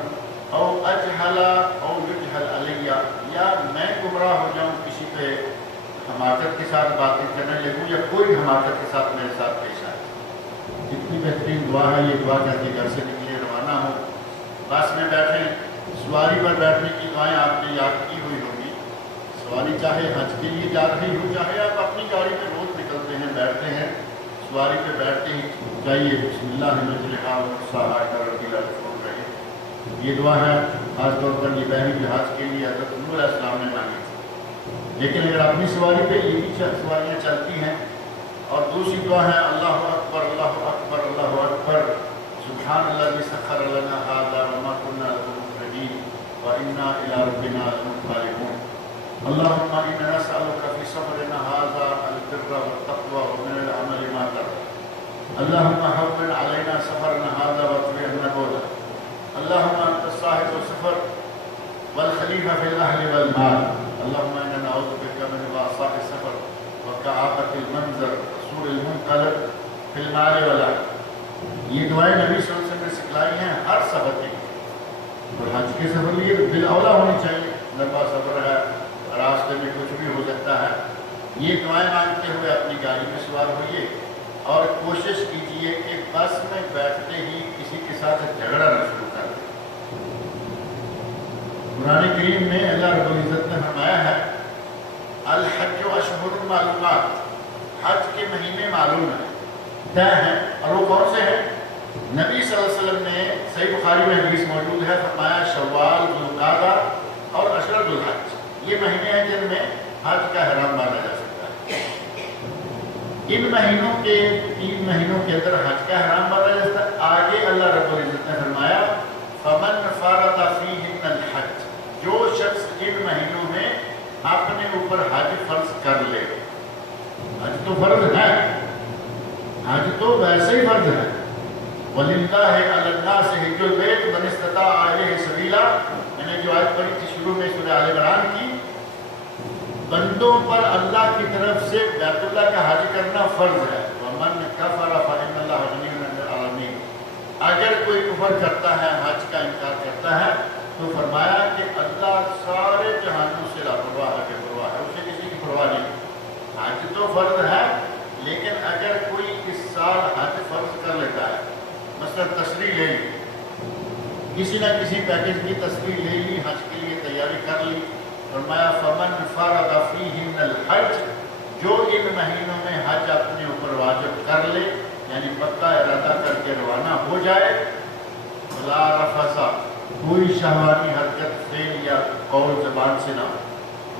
او اجہل او یجہل علیہ، یا میں گمراہ ہو جاؤں، کسی پہ حماقت کے ساتھ باتیں کرنے لگوں یا کوئی حماقت کے ساتھ میرے ساتھ پیش آئے. کتنی بہترین دعا ہے یہ. دعا کر کے گھر سے نکلے، روانہ ہو، بس میں بیٹھیں، سواری پر بیٹھنے کی دعائیں آپ نے یاد کی ہوئی ہوگی. سواری چاہے حج کے لیے جا رہی ہو چاہے آپ اپنی گاڑی پہ روز نکلتے ہیں بیٹھتے ہیں, سواری پہ بیٹھتے ہی چاہیے بسم اللہ مجریہا و مرساہا ربی الرسول رہے. یہ دعا ہے خاص طور پر یہ بحری جہاز کے لیے حضرت نوح علیہ السلام نے مانگی تھی. لیکن اگر اپنی سواری پہ یہ بھی سواریاں چلتی ہیں. اور دوسری دعا ہے اللہ اکبر اللہ اکبر اللہ اکبر سبحان الذی سخر لنا ھذا وما كنا له مقرنین وانا الی ربنا لمنقلبون. اللهم انا نسألك في صبرنا هذا البر والتقوى ومن العمل ما ترضى. اللهم هون علينا سفرنا هذا واطوي عنا بعده. اللهم انت الصاحب السفر والخليفة في الاهل والمال. اللهم انا نعوذ بك من وعثاء السفر وكآبة المنظر وسوء المنقلب في المال والاهل. یہ دعائیں نبی صلی اللہ علیہ وسلم نے سکھلائی ہیں ہر سفر کے لیے, اور حج کے سفر لیے بالاولیٰ ہونی چاہیے. لمبا سفر ہے, راستے میں کچھ بھی ہو سکتا ہے. یہ دعائیں مانگتے ہوئے اپنی گاڑی میں سوار ہوئیے اور کوشش کیجئے کہ بس میں بیٹھتے ہی کسی کے ساتھ جھگڑا نہ شروع کر دیں. قرآن کریم میں اللہ رب العزت نے فرمایا ہے الحج اشہر معلومات, حج کے مہینے معلوم ہیں, طے ہیں. اور وہ کون سے ہیں؟ نبی صلی اللہ علیہ وسلم نے صحیح بخاری میں حدیث موجود ہے, فرمایا شوال, ذوالقعدہ اور عشر ذوالحج. یہ مہینے ہیں جن میں حج کا احرام باندھا جا سکتا ہے. ان مہینوں کے 3 مہینوں کے اندر حج کا احرام باندھا جا سکتا ہے. آگے اللہ رب العزت نے فرمایا فمن فرض فیہن الحج, جو شخص ان مہینوں میں اپنے اوپر حج فرض کر لے. حج تو فرض ہے, حج تو ویسے ہی فرض ہے. وَلِلَّهِ عَلَى النَّاسِ حِجُّ الْبَيْتِ مَنِ اسْتَطَاعَ إِلَيْهِ سَبِيلًا. میں نے جو آیت پڑھی تھی شروع میں سورہ آل عمران کی, بندوں پر اللہ کی طرف سے بیت اللہ کا حج کرنا فرض ہے. وَمَنْ كَفَرَ فَإِنَّ اللَّهَ غَنِيٌّ عَنِ الْعَالَمِينَ. اگر کوئی کفر کرتا ہے, حج کا انکار کرتا ہے, تو فرمایا کہ اللہ سارے جہانوں سے لاپرواہ ہے, بے پرواہ ہے, اسے کسی کی پرواہ نہیں. حج تو فرض ہے, لیکن اگر کوئی اس سال حج فرض کر لیتا ہے, مثلا تصریح لے لی, کسی نہ کسی پیکج کی تصریح لے لی, حج کے لیے تیاری کر لی, فرمایا فمن فرض فیہن الحج, جو ان مہینوں میں حج اپنے اوپر واجب کر لے, یعنی پکا ارادہ کر کے روانہ ہو جائے, فلا رفث, کوئی شہوانی حرکت فعل یا قول زبان سے نہ,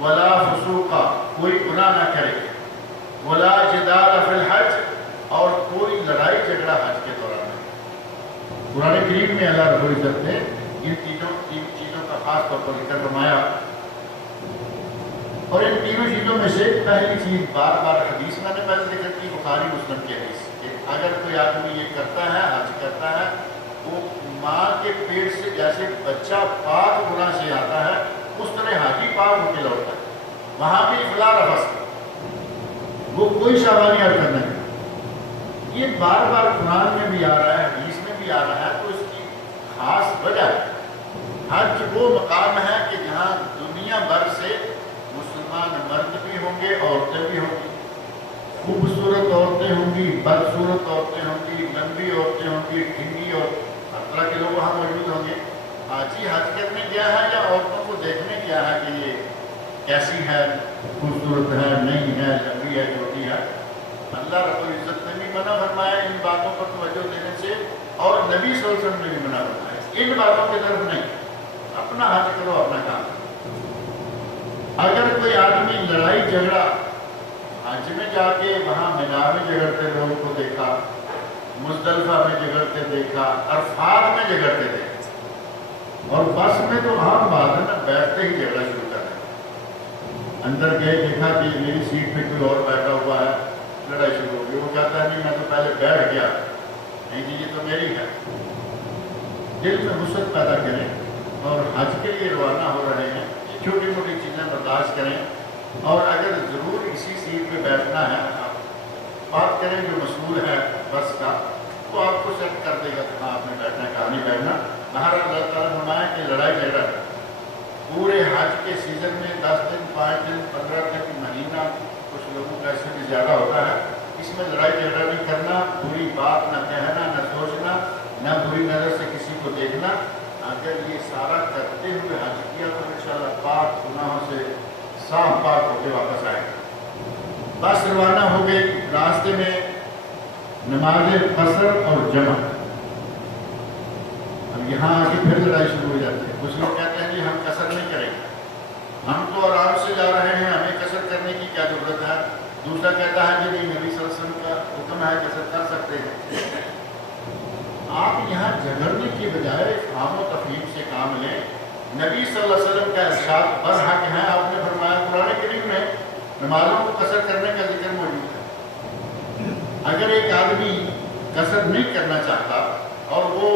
ولا فسوق, کوئی گناہ نہ کرے, ولا جدال فی الحج, اور کوئی لڑائی جھگڑا حج کے دوران. قرآن کریم میں اللہ رب العزت نے ان چیزوں کا خاص طور پر ذکر فرمایا. اور ان تینوں چیزوں میں سے پہلی چیز بار بار حدیث میں نے پہلے ذکر کی, بخاری مسلم کی حدیث, کہ اگر کوئی آدمی یہ کرتا ہے, حج کرتا ہے, وہ ماں کے پیٹ سے جیسے بچہ پاک گناہ سے آتا ہے, اس طرح حاجی پاک ہو کے لوٹتا ہے. وہاں بھی فلا رفث, وہ کوئی شہوانی حرکت نہیں. یہ بار بار قرآن میں بھی آ رہا ہے, حدیث میں بھی آ رہا ہے, تو اس کی خاص وجہ ہے. حج وہ مقام ہے کہ جہاں دنیا بھر سے مسلمان مرد بھی ہوں گے, عورتیں بھی ہوں گی, خوبصورت عورتیں ہوں گی, بدصورت عورتیں ہوں گی, لمبی عورتیں ہوں گی, ڈھنگی, اور ہر طرح کے لوگ وہاں موجود ہوں گے. حاجی حج کرنے گیا ہے یا عورتوں کو دیکھنے گیا ہے کہ یہ کیسی ہے, خوبصورت ہے, نہیں ہے, لمبی ہے, چھوٹی ہے. اللہ رب العزت نے بھی منع فرمایا ان باتوں پر توجہ دینے سے, اور نبی صلی اللہ علیہ وسلم نے بھی منع فرمایا ان باتوں کی طرف نہیں. اپنا حج کرو, اپنا کام کرو. اگر کوئی آدمی لڑائی جھگڑا, حج میں جا کے وہاں مینا میں جھگڑتے لوگوں کو دیکھا, مزدلفہ میں جھگڑتے دیکھا, عرفات میں جھگڑتے دیکھا, اور بس میں تو عام بات ہے نا, بیٹھتے ہی جھگڑا شروع کر دیا. اندر گئے, دیکھا کہ میری سیٹ پہ کوئی اور بیٹھا ہوا ہے, لڑائی شروع ہو گئی. وہ کہتا ہے نہیں, میں تو پہلے بیٹھ گیا, نہیں جی یہ تو میری ہے. دل میں وسعت پیدا کریں, اور حج کے لیے روانہ ہو رہے ہیں, چھوٹی موٹی چیزیں برداشت کریں, اور اگر ضرور اسی سیٹ پہ بیٹھنا ہے, بات کریں جو مسئول ہے بس کا, وہ آپ کو سیٹ کر دے گا کہ کہاں آپ نے بیٹھنا ہے, کہاں نہیں بیٹھنا. باہر اللہ تعالیٰ نے فرمایا کہ لڑائی جھگڑا پورے حج کے سیزن میں 10 دن, 5 دن, 15 دن, مہینہ, کچھ لوگوں کا ایسے بھی زیادہ ہوتا ہے. اس میں لڑائی جھگڑا نہیں کرنا, بری بات نہ کہنا, نہ سوچنا, نہ بری نظر سے کسی کو دیکھنا. اگر یہ سارا کرتے ہوئے حج کیا تو انشاءاللہ پاک گناہوں سے صاف پاک ہو کے واپس آئے گا۔ بس روانہ ہو گئے، راستے میں نماز قصر اور جمع، اب یہاں آ کے پھر لڑائی شروع ہو جاتی ہے۔ کچھ لوگ کہتے ہیں جی ہم قصر نہیں کریں گے، ہم تو آرام سے جا رہے ہیں، ہمیں قصر کرنے کی کیا ضرورت ہے۔ دوسرا کہتا ہے جی نبی صلی اللہ علیہ وسلم کا حکم ہے قصر کر سکتے ہیں۔ آپ یہاں جھگڑنے کی بجائے فہم و تفہیم سے کام لیں۔ نبی صلی اللہ علیہ وسلم کا ارشاد برحق ہے، آپ نے فرمایا قرآن کریم میں نمازوں کو قصر کرنے کا ذکر موجود ہے۔ اگر ایک آدمی قصر نہیں کرنا چاہتا اور وہ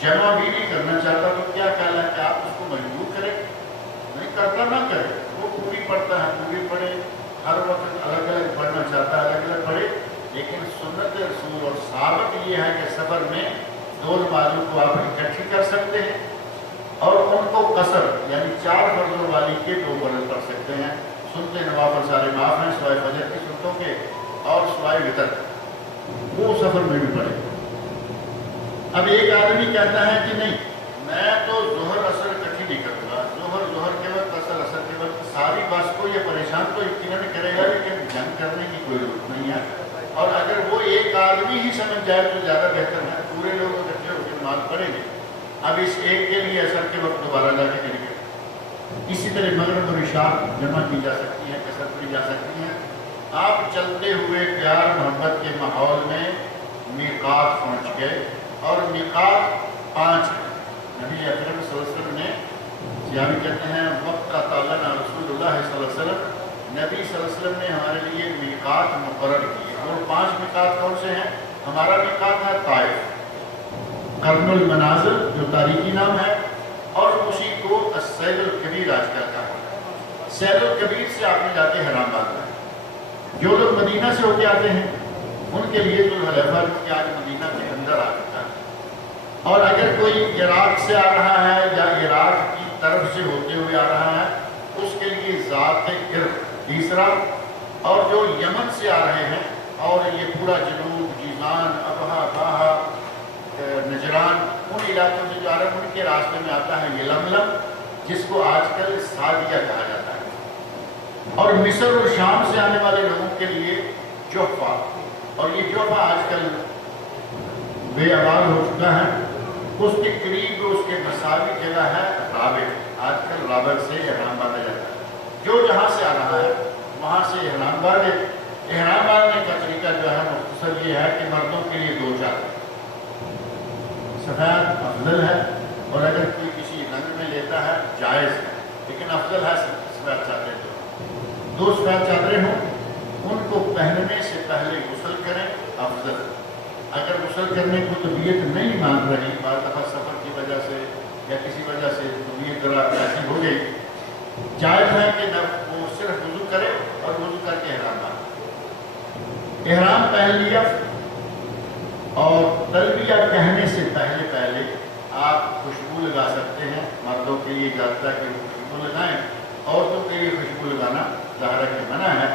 جمع بھی نہیں کرنا چاہتا تو کیا خیال ہے کہ آپ اس کو مجبور کریں؟ نہیں، کرتا نہ کرے، وہ پوری پڑھتا ہے پوری پڑھے، ہر وقت الگ الگ پڑھنا چاہتا ہے الگ الگ پڑھے، لیکن سنت رسول اور ثابت یہ ہے کہ سفر میں دو نمازوں کو آپ اکٹھی کر سکتے ہیں اور ان کو قصر یعنی 4 فرضوں والی کے 2 فرض پڑھ سکتے ہیں۔ سنتے نوافل سارے معاف ہیں سوائے فجر کی سنتوں کے اور سوائے وتر، وہ سفر میں بھی پڑھے۔ اب ایک آدمی کہتا ہے کہ نہیں میں تو ظہر اثر اکٹھی نہیں کروں گا، ظہر کے وقت اثر کے وقت، ساری بس کو یہ پریشان تو یقیناً کرے گا لیکن جنگ کرنے کی کوئی ضرورت نہیں ہے۔ اور اگر وہ ایک آدمی ہی سمجھ جائے تو زیادہ بہتر ہے، پورے لوگ اکٹھے ہو کے نماز پڑھیں گے، اب اس ایک کے لیے اثر کے وقت دوبارہ جا کے کریں گے۔ اسی طرح مغرب اور عشاء جمع کی جا سکتی ہیں، قصر کی جا سکتی ہیں۔ آپ چلتے ہوئے پیار محبت کے ماحول میں میقات پہنچ گئے اور میقات 5 ہے۔ نبی اکرم صلی اللہ علیہ وسلم نے یعنی کہتے ہیں وقت کا تعلق رسول اللہ صلی اللہ علیہ وسلم، نبی صلی اللہ علیہ وسلم نے ہمارے لیے میقات مقرر کیے، اور 5 میقات کون سے ہیں؟ ہمارا میقات ہے طائف، قرن المنازل جو تاریخی نام ہے، اور اسی کو السیل الکبیر آج کل کا ہے۔ سیل الکبیر سے آپ نے جا کے حرام باندھنا ہے۔ جو لوگ مدینہ سے ہو کے آتے ہیں ان کے لیے ذوالحلیفہ کہ آج مدینہ کے اندر آ چکا ہے، اور اگر کوئی عراق سے آ رہا ہے یا عراق کی طرف سے ہوتے ہوئے آ رہا ہے اس کے لیے ذات ارق تیسرا، اور جو یمن سے آ رہے ہیں اور یہ پورا جنوب جیزان ابہا باہا نجران ان علاقوں سے جو آ رہے ہیں ان کے راستے میں آتا ہے یہ لملم جس کو آج کل سعدیہ کہا جاتا ہے، اور مصر اور شام سے آنے والے لوگوں کے لیے جوفہ، اور یہ جوفہ آج کل بے آباد ہو چکا ہے، اس کے قریب اس کے مساوی جگہ ہے رابط، آج کل رابط سے احرام باندھا جاتا ہے۔ جو جہاں سے آ رہا ہے وہاں سے احرام باندھے۔ احرام باندھنے کا طریقہ جو ہے مختصر یہ ہے کہ مردوں کے لیے 2 چادر، سفید افضل ہے، اور اگر کوئی کسی رنگ میں لیتا ہے جائز ہے، لیکن افضل ہے سفید چادریں، 2 سفید چادریں ہوں، ان کو پہننے سے پہلے غسل کریں افضل۔ اگر غسل کرنے کو طبیعت نہیں مان رہی، بعض دفعہ سفر کی وجہ سے یا کسی وجہ سے طبیعت ذرا ایسی ہو گئی، جائز ہے کہ وہ صرف وضو کرے اور وضو کر کے احرام باندھے۔ احرام پہن لیا اور تلبیہ کہنے سے پہلے آپ خوشبو لگا سکتے ہیں، مردوں کے لیے اجازت ہے کہ وہ خوشبو لگائیں، عورتوں کے لیے خوشبو لگانا ظاہر ہے کہ منع ہے،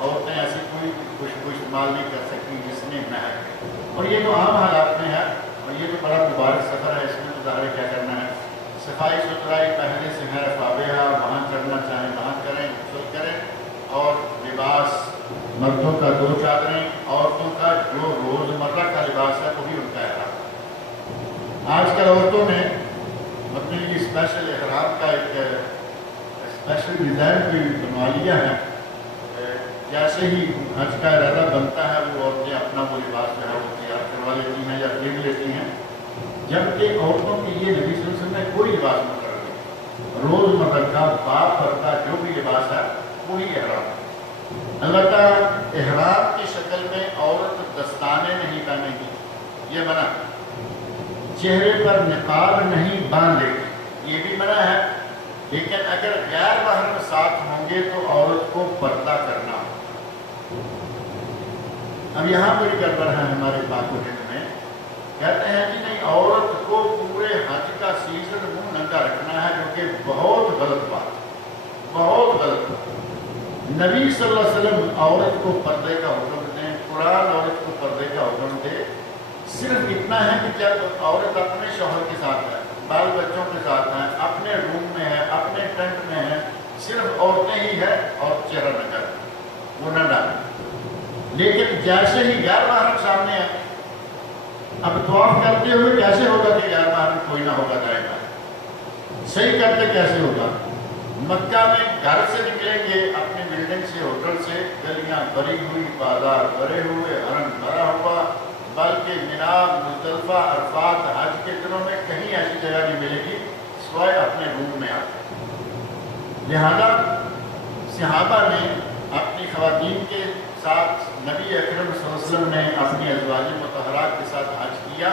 عورتیں ایسی کوئی خوشبو استعمال نہیں کر سکتی جس میں مہک ہے، اور یہ تو عام حالات میں ہے، اور یہ تو بڑا مبارک سفر ہے، اس میں تو ظاہر کیا کرنا ہے، صفائی ستھرائی پہلے سے ہے فابہہ، وہاں کرنا چاہیں وہاں کریں، غسل کریں، اور لباس مردوں کا 2 چادریں، عورتوں کا جو روزمرہ کا لباس ہے وہی ان کا احرام۔ آج کل عورتوں نے اپنے لیے اسپیشل احرام کا ایک اسپیشل ڈیزائن بھی بنوا لیا ہے، جیسے ہی حج کا ارادہ بنتا ہے وہ عورتیں اپنا وہ لباس جو ہے وہ تیار کروا لیتی ہیں یا خرید لیتی ہیں، جبکہ عورتوں کے لیے نبی صلی اللہ علیہ وسلم نے کوئی لباس مقرر نہیں، روزمرہ کا باپ کا جو بھی لباس ہے وہی احرام ہے۔ البتہ احرام کی شکل میں عورت دستانے نہیں پہنے گی، یہ منع، چہرے پر نقاب نہیں باندھے گی، یہ بھی منع ہے، لیکن اگر غیر محرم ساتھ ہوں گے تو عورت کو پردہ کرنا ہو۔ اب یہاں بڑی گڑبڑ ہے ہمارے پاک و ہند میں، کہتے ہیں کہ نہیں عورت کو پورے حج کا سیزن منہ ننگا رکھنا ہے، جو کہ بہت غلط بات، بہت غلط بات۔ نبی صلی اللہ علیہ وسلم عورت کو پردے کا حکم دیں، قرآن عورت کو پردے کا حکم دے، صرف اتنا ہے کہ جب عورت اپنے شوہر کے ساتھ ہے بال بچوں کے ساتھ ہیں، اپنے روم میں ہے، اپنے ٹینٹ میں ہے، صرف عورتیں ہی ہے اور چہرہ نہ وہ نہ ڈالیں۔ لیکن جیسے ہی غیر محرم سامنے ہے، اب طواف کرتے ہوئے کیسے ہوگا کہ غیر محرم کوئی نہ ہوگا جائے گا؟ صحیح کرتے کیسے ہوگا؟ مکہ میں گھر سے نکلیں گے، اپنی بلڈنگ سے، ہوٹل سے، گلیاں بھری ہوئی، بازار بھرے ہوئے، حرم بھرا ہوا، بلکہ مینا، مزدلفہ، عرفات، حج کے دنوں میں کہیں ایسی جگہ نہیں ملے گی سوائے اپنے روم میں آتے۔ لہذا صحابہ نے اپنی خواتین کے ساتھ، نبی اکرم صلی اللہ علیہ وسلم نے اپنی ازواج مطہرات کے ساتھ حج کیا۔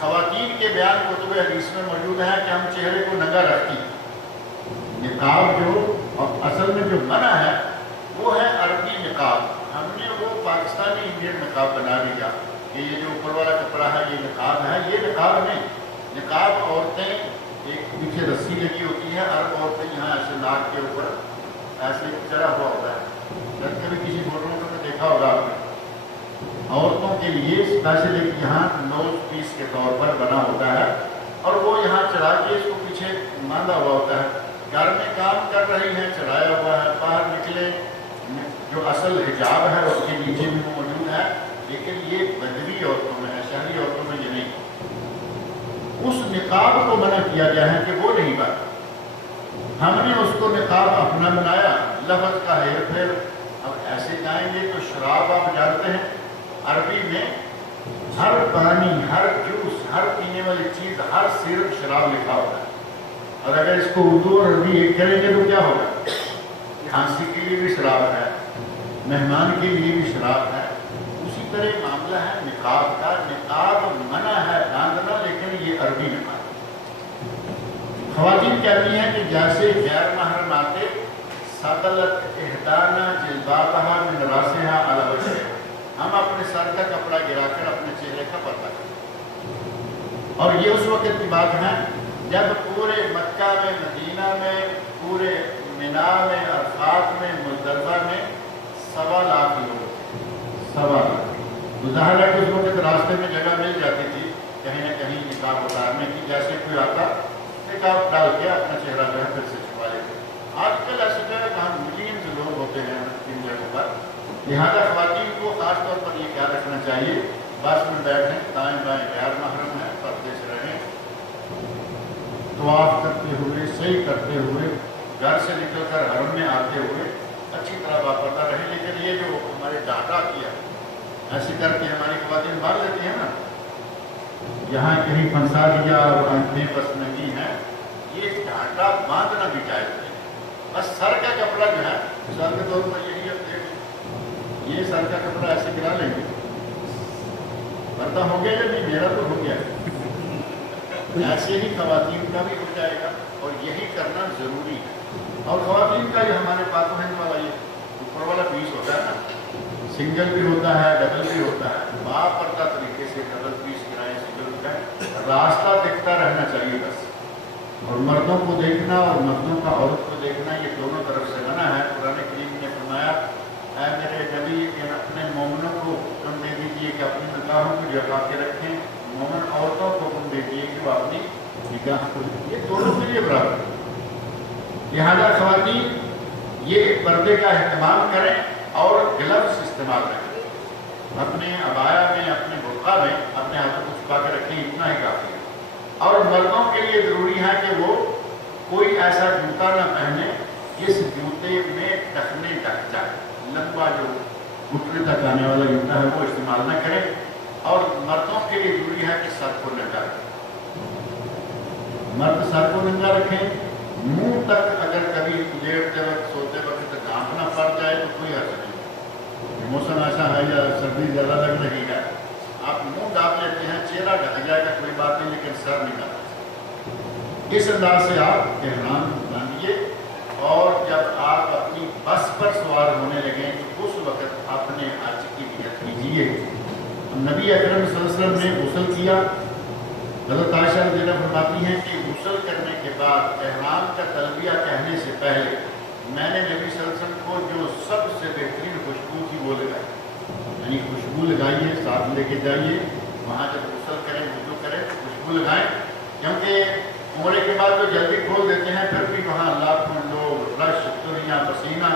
خواتین کے بیان کتب حدیث میں موجود ہے کہ ہم چہرے کو ننگا رکھتی۔ نقاب جو اصل میں جو منع ہے وہ ہے عربی نقاب، ہم نے وہ پاکستانی انڈین نقاب بنا لیا کہ یہ جو اوپر والا کپڑا ہے یہ نقاب ہے۔ یہ نقاب نہیں، نقاب عورتیں ایک پیچھے رسی لگی ہوتی ہے، ہر عورتیں یہاں ایسے ناک کے اوپر ایسے چڑھا ہوا ہوتا ہے، جب کبھی کسی فوٹو میں دیکھا ہوگا آپ نے۔ عورتوں کے لیے اسپیشلی یہاں نوز پیس کے طور پر بنا ہوتا ہے اور وہ یہاں چڑھا کے اس کو پیچھے باندھا ہوا ہوتا ہے۔ گھر میں کام کر رہی ہیں، چڑھایا ہوا ہے، باہر نکلے جو اصل حجاب ہے اس کے نیچے بھی موجود ہے، لیکن یہ بدوی عورتوں میں ہے، شہری عورتوں میں یہ نہیں۔ اس نقاب کو منع کیا گیا ہے کہ وہ نہیں بات، ہم نے اس کو نقاب اپنا بنایا، لفظ کا ہیر پھیر۔ اب ایسے جائیں گے تو شراب آپ جانتے ہیں، عربی میں ہر پانی، ہر جوس، ہر پینے والی چیز، ہر سیرپ شراب لکھا ہوتا ہے، اور اگر اس کو اردو اور عربی ایک کریں گے تو کیا ہوگا؟ کھانسی کے لیے بھی شراب ہے، مہمان کے لیے بھی شراب ہے۔ اسی طرح معاملہ ہے نقاب کا، نقاب منع ہے باندھنا، لیکن یہ عربی نقاب۔ خواتین کہتی ہیں کہ جیسے غیر محرم آتے سطلت احدانا جلبابہا من راسہا علی وجہہا، ہم اپنے سر کا کپڑا گرا کر اپنے چہرے کا پردہ کریں۔ اور یہ اس وقت کی بات ہے جب پورے مکہ میں، مدینہ میں، پورے مینا میں، عرفات میں، مزدلفہ میں 1.25 لاکھ لوگ تھے، 1.25 لاکھ۔ ظاہر ہے کہ اس وقت راستے میں جگہ مل جاتی تھی کہیں نہ کہیں نقاب اتارنے کی، جیسے کوئی آتا نقاب ڈال کے اپنا چہرہ جو ہے پھر سے چھپا لیتے۔ آج کل ایسی جگہ جہاں ملینز لوگ ہوتے ہیں ان جگہوں پر، لہٰذا خواتین کو خاص طور پر یہ خیال رکھنا چاہیے بس میں بیٹھیں، دائیں بائیں غیر محرم ہے، پردے سے رہیں، طواف کرتے ہوئے، صحیح کرتے ہوئے، گھر سے نکل کر حرم میں آتے ہوئے اچھی طرح باپردہ رہیں۔ لیکن یہ جو ہمارے ڈانٹا کیا ایسے کر کے ہماری خواتین مار لیتی ہیں نا، یہاں کہیں پھنسا دیا اور آنکھیں بس ننگی ہیں، یہ ڈانٹا باندھنا بھی جائز نہیں۔ بس سر کا کپڑا جو ہے مثال کے طور پر یہی اب دیکھ، یہ سر کا کپڑا ایسے گرا لیں گے، پردہ ہو گیا یا نہیں؟ میرا تو ہو گیا، ایسے ہی خواتین کا بھی ہو جائے گا، اور یہی کرنا ضروری ہے۔ اور خواتین کا یہ ہمارے پاک و ہند والا یہ اوپر والا پیس ہوتا ہے نا، سنگل بھی ہوتا ہے، ڈبل بھی ہوتا ہے، باپردہ طریقے سے ڈبل پیس گرائیں، سنگل گرائیں، راستہ دکھتا رہنا چاہیے بس۔ اور مردوں کو دیکھنا اور مردوں کا عورت کو دیکھنا یہ دونوں طرف سے منع ہے۔ قرآن کریم نے فرمایا اے میرے نبی اپنے مومنوں کو حکم دے دیجیے کہ اپنی نگاہوں کو جھکا کے رکھیں، مومن عورتوں کو حکم دے دیجیے کہ وہ اپنی نگاہ کو، یہ دونوں کے لیے برابر ہے۔ لہٰذا خواتین یہ پردے کا اہتمام کریں اور گلوز استعمال کریں، اپنے عبایا میں، اپنے برقع میں اپنے ہاتھوں کو چھپا کے رکھیں، اتنا ہی کافی ہے۔ اور مردوں کے لیے ضروری ہے کہ وہ کوئی ایسا جوتا نہ پہنے جس جوتے میں ٹخنے ڈھک جائے، لمبا جو گھٹنے تک آنے والا جوتا ہے وہ استعمال نہ کریں۔ اور مردوں کے لیے ضروری ہے کہ سر کو ننگا رکھیں، مرد سر کو ننگا رکھیں، منہ تک اگر کبھی لیٹتے وقت، سوتے وقت ڈھانپنا پڑ جائے تو کوئی حرج نہیں، موسم ایسا ہے یا سردی زیادہ لگ رہی ہے، آپ منہ ڈھانپ لیتے ہیں، چہرہ ڈھک جائے گا کوئی بات نہیں، لیکن سر نہیں ڈھانپنا۔ اس انداز سے آپ احرام باندھیے، اور جب آپ اپنی بس پر سوار ہونے لگیں تو اس وقت اپنے حج کی نیت کیجیے۔ نبی اکرم صلی اللہ علیہ وسلم نے غسل کیا، حضرت عائشہ رضی اللہ عنہا فرماتی ہیں کہ غسل کرنے کے بعد احرام کا تلبیہ کہنے سے پہلے میں نے نبی صلی اللہ علیہ وسلم کو جو سب سے بہترین خوشبو تھی وہ لگائی، یعنی خوشبو لگائیے، ساتھ لے کے جائیے، وہاں جب غسل کریں، وضو کریں تو خوشبو لگائیں، کیونکہ عمرے کے بعد تو جلدی کھول دیتے ہیں، پھر بھی وہاں لاکھوں لوگ، رش، دنیا، پسینہ،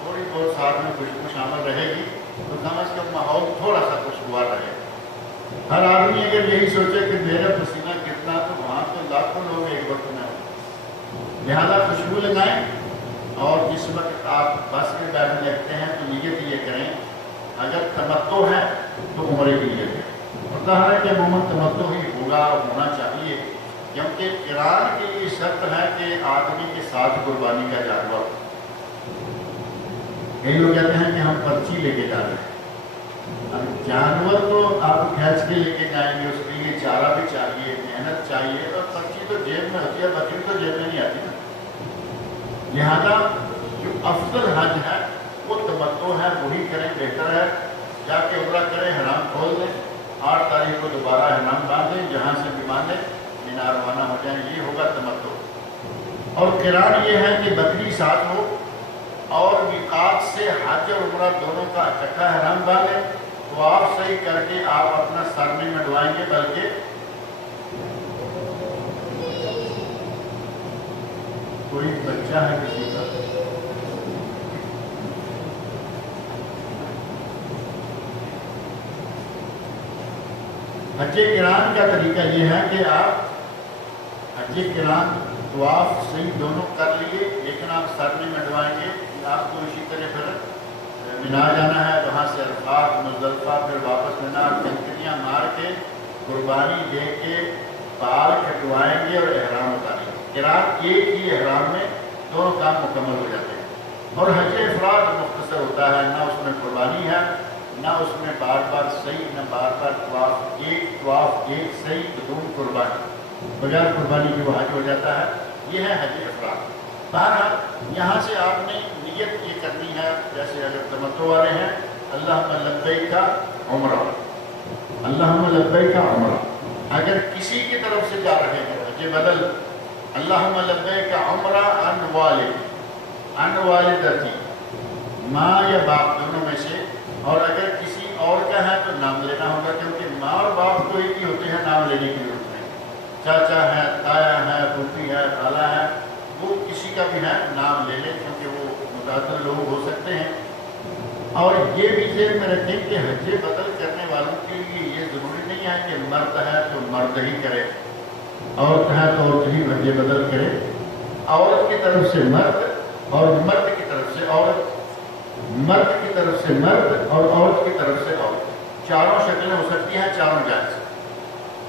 تھوڑی بہت ساتھ میں خوشبو شامل رہے گی تو کم از کم ماحول تھوڑا سا خوشگوار رہے گا۔ ہر آدمی اگر یہی سوچے کہ میرا پسینہ کتنا، تو وہاں تو لاکھوں لوگ ایک وقت میں ہوں۔ لہٰذا خوشبو لگائیں، اور جس وقت آپ بس میں بیٹھنے لگتے ہیں تو نیت یہ کریں، اگر تمتع ہے تو عمرے کی نیت کریں۔ اور ظاہر ہے کہ عموماً تمتع ہی ہونا چاہیے، کیونکہ قران کی یہ شرط ہے کہ آدمی کے ساتھ قربانی کا جانور۔ کئی لوگ کہتے ہیں کہ ہم پرچی لے کے جا رہے ہیں، اب جانور تو آپ کھینچ کے لے کے جائیں گے، اس کے لیے چارہ بھی چاہیے، محنت چاہیے، اور پرچی تو جیب میں ہوتی ہے، بکری تو جیب میں نہیں آتی نا۔ لہذا جو افضل حج ہے وہ تمتع ہے، وہی کریں، بہتر ہے۔ جا کے عمرہ کریں، حرام کھول دیں، 8 تاریخ کو دوبارہ حرام باندھیں، جہاں سے بھی باندھیں، مینا روانہ ہو جائیں، یہ ہوگا تمتع۔ اور قران یہ ہے کہ بکری ساتھ ہو، اور میقات سے حج اور عمرہ دونوں کا اکٹھا حرام باندھیں، تو آپ صحیح کر کے آپ اپنا سر نہیں منڈوائیں گے، بلکہ کوئی بچہ ہے کسی کا، حج قران کا طریقہ یہ ہے کہ آپ حج قران طواف صحیح دونوں کر لیے، لیکن آپ سر نہیں منڈوائیں گے۔ آپ کو اسی طرح پھر مینا جانا ہے، وہاں سے عرفات، مزدلفہ، پھر واپس مینا، کنکریاں مار کے قربانی دے کے بال کٹوائیں گے اور احرام اتاریں گے۔ قران ایک ہی احرام میں دونوں کام مکمل ہو جاتے ہیں۔ اور حج افراد مختصر ہوتا ہے، نہ اس میں قربانی ہے، نہ اس میں بار بار صحیح، نہ بار بار طواف ایک صحیح بدون قربانی، بغیر قربانی کی وہ حج ہو جاتا ہے۔ یہ ہے حج افراد۔ بہرحال یہاں سے آپ نے نیت یہ کرنی ہے، جیسے اگر تمتع والے ہیں، اللہم لبیک عمرہ، اللہم لبیک عمرہ۔ اگر کسی کی طرف سے جا رہے ہیں حج بدل، اللہم لبیک عمرہ عن والدتی، ماں یا باپ دونوں میں سے، اور اگر کسی اور کا ہے تو نام لینا ہوگا، کیونکہ ماں اور باپ تو ایک ہی ہوتے ہیں، نام لینے کی ضرورت نہیں۔ چاچا ہے، تایا ہے، پھوپھی ہے، خالہ ہے، وہ کسی کا بھی ہے نام لے لیں، کیونکہ وہ متعدد لوگ ہو سکتے ہیں۔ اور یہ بھی ذہن میں رکھیں کہ حج بدل کرنے والوں کے لیے یہ ضروری نہیں ہے کہ مرد ہے تو مرد ہی کرے، عورت ہے تو عورت ہی حج بدل کرے۔ عورت کی طرف سے مرد، اور مرد کی طرف سے عورت، مرد کی طرف سے مرد، اور عورت کی طرف سے عورت، چاروں شکلیں ہو سکتی ہیں، چاروں جائز۔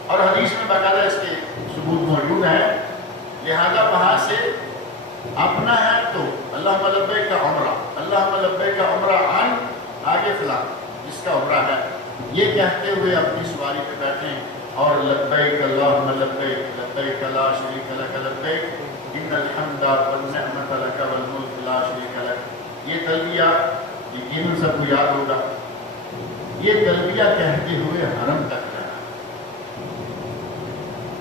اور حدیث میں باقاعدہ اس کے ثبوت موجود ہیں۔ لہذا وہاں سے اپنا ہے تو اللہم لبیک عمرہ، اللہم لبیک عمرہ عن آگے فلاں جس کا عمرہ ہے، یہ کہتے ہوئے اپنی سواری پہ بیٹھیں اور لبیک اللہم لبیک، لبیک لا شریک لک لبیک، ان الحمد والنعمت لک والملک لا شریک لک۔ یہ تلبیہ یقیناً سب کو یاد ہوگا۔ یہ تلبیہ کہتے ہوئے حرم تک جانا،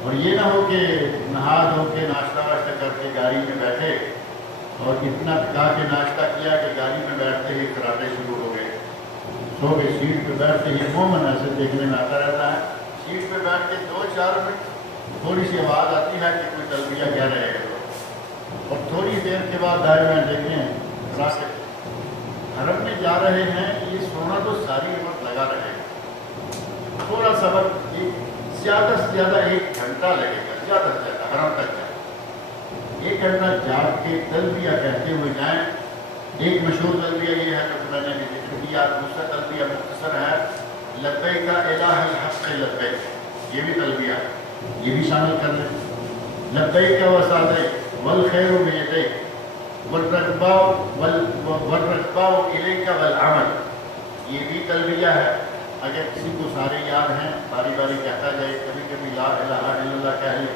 اور یہ نہ ہو کہ نہا دھو کے ناشتہ واشتہ کر کے گاڑی میں بیٹھے اور اتنا تھکا کے ناشتہ کیا کہ گاڑی میں بیٹھتے ہی کراٹے شروع ہو گئے، سو کے سیٹ پہ بیٹھتے ہی عموماً ایسے دیکھنے میں آتا رہتا ہے، سیٹ پہ بیٹھ کے 2-4 منٹ تھوڑی سی آواز آتی ہے کہ کوئی تلبیہ کہہ رہے گا، اور تھوڑی دیر کے بعد دائرے میں دیکھیں راستے حرم میں جا رہے ہیں، یہ سونا تو ساری عمر لگا رہے گا، تھوڑا سا وقت زیادہ سے زیادہ 1 گھنٹہ لگے گا، زیادہ سے زیادہ حرم تک جائیں، 1 گھنٹہ جاگ کے تلبیہ کہتے ہوئے جائیں۔ ایک مشہور تلبیہ یہ ہے جو میں نے ذکر کیا، دوسرا تلبیہ مختصر ہے، لبیک الہ الحق لبیک، یہ بھی تلبیہ ہے، یہ بھی شامل کر لیں۔ لبیک وسعدیک والخیر بیدیک والرغباء الیک والعمل، یہ بھی تلبیہ ہے۔ اگر کسی کو سارے یاد ہیں، باری باری کہتا جائے، کبھی کبھی لا الہ الا اللہ کہہ لے،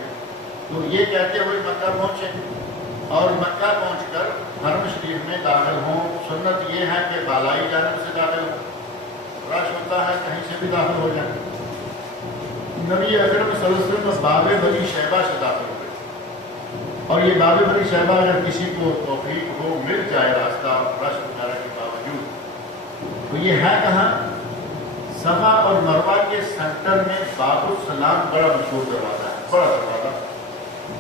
تو یہ کہتے ہوئے مکہ پہنچے، اور مکہ پہنچ کر حرم شریف میں داخل ہوں۔ سنت یہ ہے کہ بالائی جانب سے داخل ہوں، رش ہوتا ہے کہیں سے بھی داخل ہو جائے۔ نبی اکرم صلی اللہ علیہ وسلم باب بنی شیبہ سے داخل ہوئے، اور یہ باب بنی شیبہ اگر کسی کو توفیق ہو مل جائے راستہ رش وغیرہ کے باوجود، تو یہ ہے کہاں؟ صفا اور مروہ کے سینٹر میں باب السلام بڑا مشہور دروازہ ہے، بڑا دروازہ،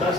10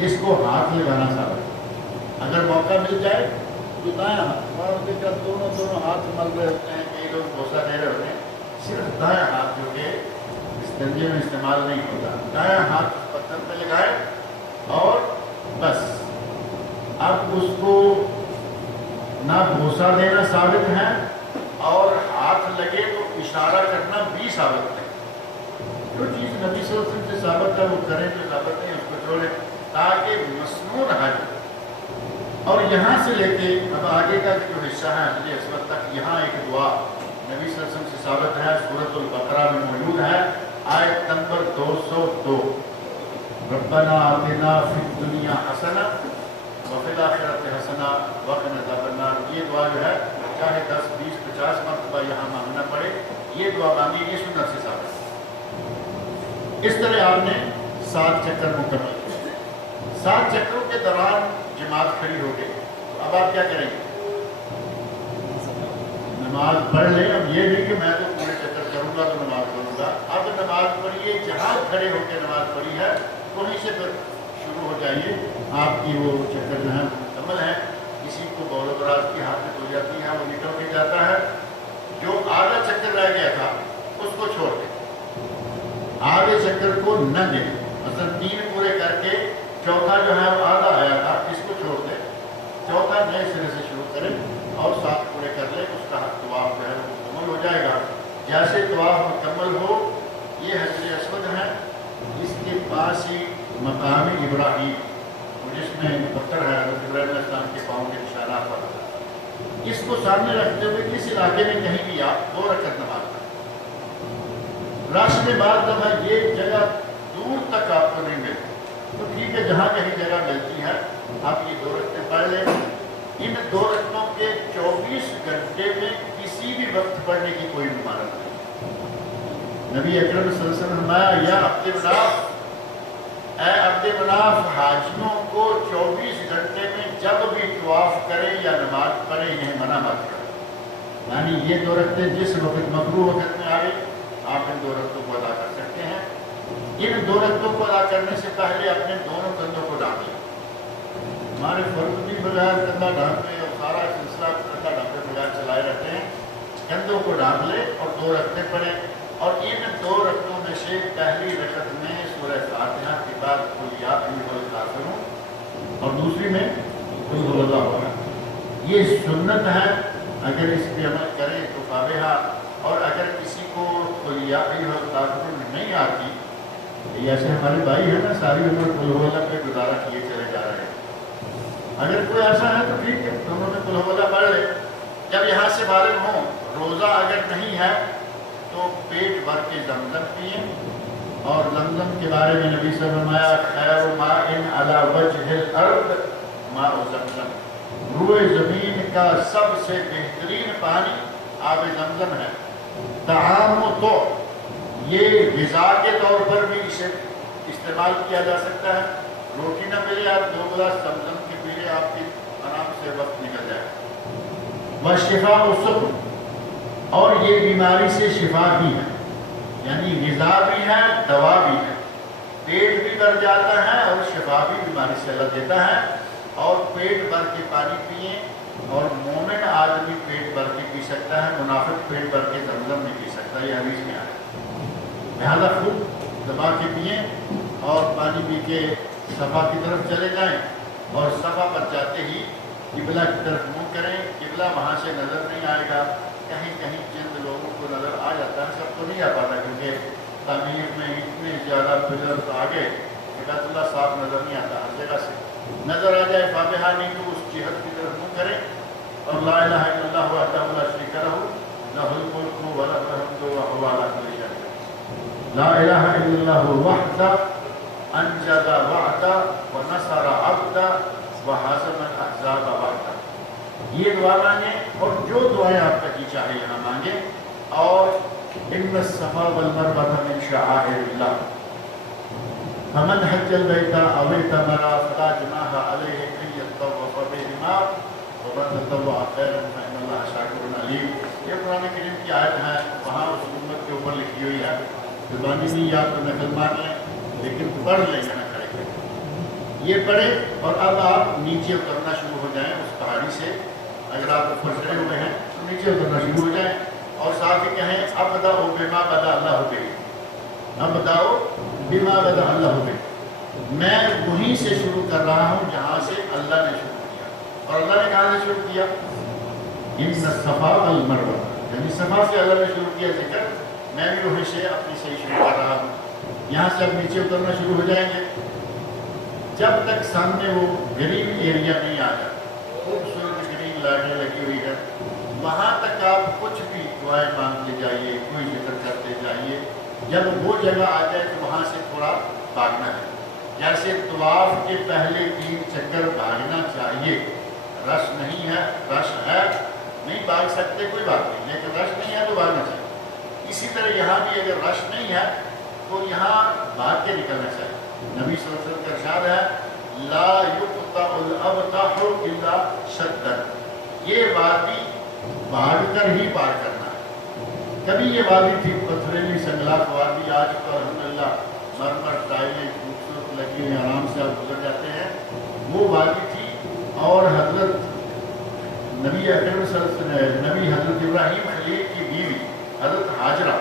اس کو ہاتھ لگانا ثابت. اگر موقع مل جائے تو دائیں ہاتھ اور دونوں ہاتھ مل رہے ہوتے ہیں, کئی لوگ بوسہ دے رہے ہوتے ہیں, صرف دائیں ہاتھ جو کہ استنجے میں استعمال نہیں ہوتا, دائیں ہاتھ پتھر پہ لگائے اور بس. اب اس کو نہ بوسہ دینا ثابت ہے اور ہاتھ لگے تو اشارہ کرنا بھی ثابت ہے. جو چیز نبی صلی اللہ علیہ وسلم سے ثابت ہے وہ کریں, جو ثابت نہیں اس کو چھوڑیں, تاکہ مسنون حج. اور یہاں سے لے کے اب آگے کا جو حصہ ہے حجر اسود تک, یہاں ایک دعا نبی صلی اللہ علیہ وسلم سے ثابت ہے, سورۃ البقرہ میں موجود ہے, آیت نمبر 202. ربنا آتنا فی الدنیا حسنہ وفی الآخرۃ حسنہ وقنا عذاب النار. یہ دعا جو ہے چاہے 10, 20, 50 مرتبہ یہاں مانگنا پڑے, یہ دعا مانگی, یہ سنت سے ثابت ہے. اس طرح آپ نے 7 چکر مکمل کیے. 7 چکروں کے دوران جماعت کھڑی ہو گئی, تو اب آپ کیا کریں گے؟ نماز پڑھ لیں. اب یہ نہیں کہ میں تو پورے چکر کروں گا تو نماز پڑھوں گا. اب نماز پڑھیے, جہاں کھڑے ہو کے نماز پڑھی ہے وہیں سے پھر شروع ہو جائیے. آپ کی وہ چکر جو ہے مکمل ہے. کسی کو بول و براز کی حالت ہو جاتی ہے, وہ نکل بھی جاتا ہے. جو آدھا چکر رہ گیا تھا اس کو چھوڑ دیں, آدھے چکر کو نہ دیں. مثلا 3 پورے کر کے چوتھا جو ہے وہ آدھا آیا تھا, اس کو چھوڑ دیں, چوتھا نئے سرے سے شروع کریں اور 7 پورے کر لیں. اس کا طواف جو ہے وہ مکمل ہو جائے گا. جیسے طواف مکمل ہو, یہ حجر اسود ہے, اس کے پاس ہی مقام ابراہیم جس میں پتھر ہے حضرت ابراہیم علیہ السلام کے پاؤں کے نشانات پر, اس کو سامنے رکھتے ہوئے اس علاقے میں کہیں بھی آپ 2 رکعت نماز پڑھیں. رش میں بعض دفعہ یہ جگہ دور تک آپ کو نہیں ملتی, تو ٹھیک ہے, جہاں کہیں جگہ ملتی ہے آپ یہ 2 رکعتیں پڑھ لیں. ان 2 رکعتوں کے 24 گھنٹے میں کسی بھی وقت پڑھنے کی کوئی ممانعت نہیں. نبی اکرم صلی اللہ علیہ وسلم نے فرمایا, یا عبد مناف, اے عبد مناف, حاجیوں کو 24 گھنٹے میں جب بھی طواف کریں یا نماز پڑھیں انہیں منع مت کریں. یعنی یہ 2 رکعتیں جس وقت مکروہ وقت میں آئے آپ ان 2 رکعتوں کو ادا کر سکتے ہیں. ان 2 رکعتوں کو ادا کرنے سے پہلے اپنے دونوں کندھوں کو ڈھانپ لیں. ہمارے فرد بھی بغیر کندھا ڈھانپے اور سارا سلسلہ کندھا ڈھانپے بغیر چلائے رہتے ہیں. کندھوں کو ڈھانپ لیں اور 2 رکعتیں پڑھیں. اور ان 2 رکعتوں میں سے پہلی رکعت میں سورہ فاتحہ کے بعد قل یا ایھا الکافرون اور دوسری میں قل ھو اللہ احد. یہ سنت ہے, اگر اس پہ عمل کریں تو فابہا. اور اگر کسی کو قل یا ایھا الکافرون نہیں آتی, ایسے ہمارے بھائی ہیں نا, ساری عمر قل ھو اللہ پہ گزارا کیے چلے جا رہے ہیں. اگر کوئی ایسا ہے تو ٹھیک ہے, دونوں میں قل ھو اللہ پڑھ لے. جب یہاں سے فارغ ہوں, روزہ اگر نہیں ہے تو پیٹ بھر کے زمزم پئیں. اور زمزم کے بارے میں نبی صلی اللہ علیہ وسلم فرمایا, خیر ماء علی وجہ الارض ماء زمزم, روئے زمین کا سب سے بہترین پانی آب زمزم ہے. طعام تو یہ غذا کے طور پر بھی اسے استعمال کیا جا سکتا ہے. روٹی نہ ملے, آپ 2 گلاس زمزم کے پی لیں, آپ کی آرام سے وقت نکل جائے. وشفاء السقم, اور یہ بیماری سے شفا بھی ہے, یعنی غذا بھی ہے دوا بھی ہے. پیٹ بھی بھر جاتا ہے اور شفا بھی بیماری سے اللہ دیتا ہے. اور پیٹ بھر کے پانی پئیں, اور مومن آدمی پیٹ بھر کے پی سکتا ہے, منافق پیٹ بھر کے زمزم نہیں پی سکتا, یہ حدیث میں آیا. لہٰذا خوب دبا کے پئیں اور پانی پی کے صفا کی طرف چلے جائیں, اور صفا پر جاتے ہی قبلہ کی طرف منہ کریں. قبلہ وہاں سے نظر نہیں آئے گا, کہیں کہیں چند لوگوں کو نظر آ جاتا ہے, سب کو نہیں آ پاتا کیونکہ تعمیر میں اتنے زیادہ پلرز آگے بیت اللہ صاف نظر نہیں آتا. ہر جگہ سے نظر آ جائے فاتحہ نہیں تو اس جہت کی طرف منہ کریں, اور لا الہ الا اللہ وحدہ لا شریک لہ لہ الملک ولہ الحمد وہو علی کل شیء قدیر. لا الہ الا اللہ وحدہ انجز وعدہ ونصر عبدہ وہزم الاحزاب وحدہ. یہ دعا مانگیں, اور جو دعائیں آپ کا جی چاہے یہاں مانگیں. اور ان الصفا والمروہ من شعائر اللہ فمن حج البیت او اعتمر فلا جناح علیہ ان یطوف بہما ومن تطوع خیرا فإن اللہ شاکر علیم. یہ قرآن کریم کی آیت ہے, وہاں اس امت کے اوپر لکھی ہوئی ہے. زبانی نہیں یاد تو نقل مار لیں, لیکن پڑھ لیں گے نہ کھڑے. یہ پڑھے اور اب آپ نیچے اترنا شروع ہو جائیں اس پہاڑی سے. اگر آپ اوپر چڑھے ہوئے ہیں تو نیچے اترنا شروع ہو جائیں اور ساتھ ہی کہیں ابدأ بما بدأ اللہ بہ. ابدأ بما بدأ اللہ بہ. میں وہیں سے شروع کر رہا ہوں جہاں سے اللہ نے شروع کیا. اور اللہ نے کہاں سے شروع کیا؟ ان الصفا والمروہ. یعنی صفا سے اللہ نے شروع کیا ذکر، میں بھی وہیں سے اپنی سے شروع کر رہا ہوں. یہاں سے اب نیچے اترنا شروع ہو جائیں گے جب تک سامنے وہ گرین ایریا نہیں آ جاتا. خوبصورت گرین لائٹیں لگی ہوئی ہے، وہاں تک آپ کچھ بھی دعائیں مانگتے جائیے، کوئی ذکر کرتے جائیے. جب وہ جگہ آ جائے تو وہاں سے تھوڑا بھاگنا ہے. جیسے طواف کے پہلے 3 چکر بھاگنا چاہیے. رش نہیں ہے، رش ہے نہیں بھاگ سکتے کوئی بات نہیں، لیکن رش نہیں ہے تو بھاگنا چاہیے. اسی طرح یہاں بھی اگر رش نہیں ہے تو یہاں بھاگ کے نکلنا چاہیے. نبی صلی اللہ علیہ وسلم کا ارشاد ہے لا یقطع الابطح الا شدا. یہ وادی بھاگ کر ہی پار کرنا ہے. کبھی یہ وادی تھی پتھریلی سنگلاخ وادی، آج تو الحمدللہ مرمر ٹائلیں خوبصورت لگی ہوئی آرام سے آپ گزر جاتے ہیں. وہ وادی تھی اور حضرت نبی اکرم صلی اللہ علیہ وسلم، نبی حضرت ابراہیم خلیل کی بیوی حضرت ہاجرہ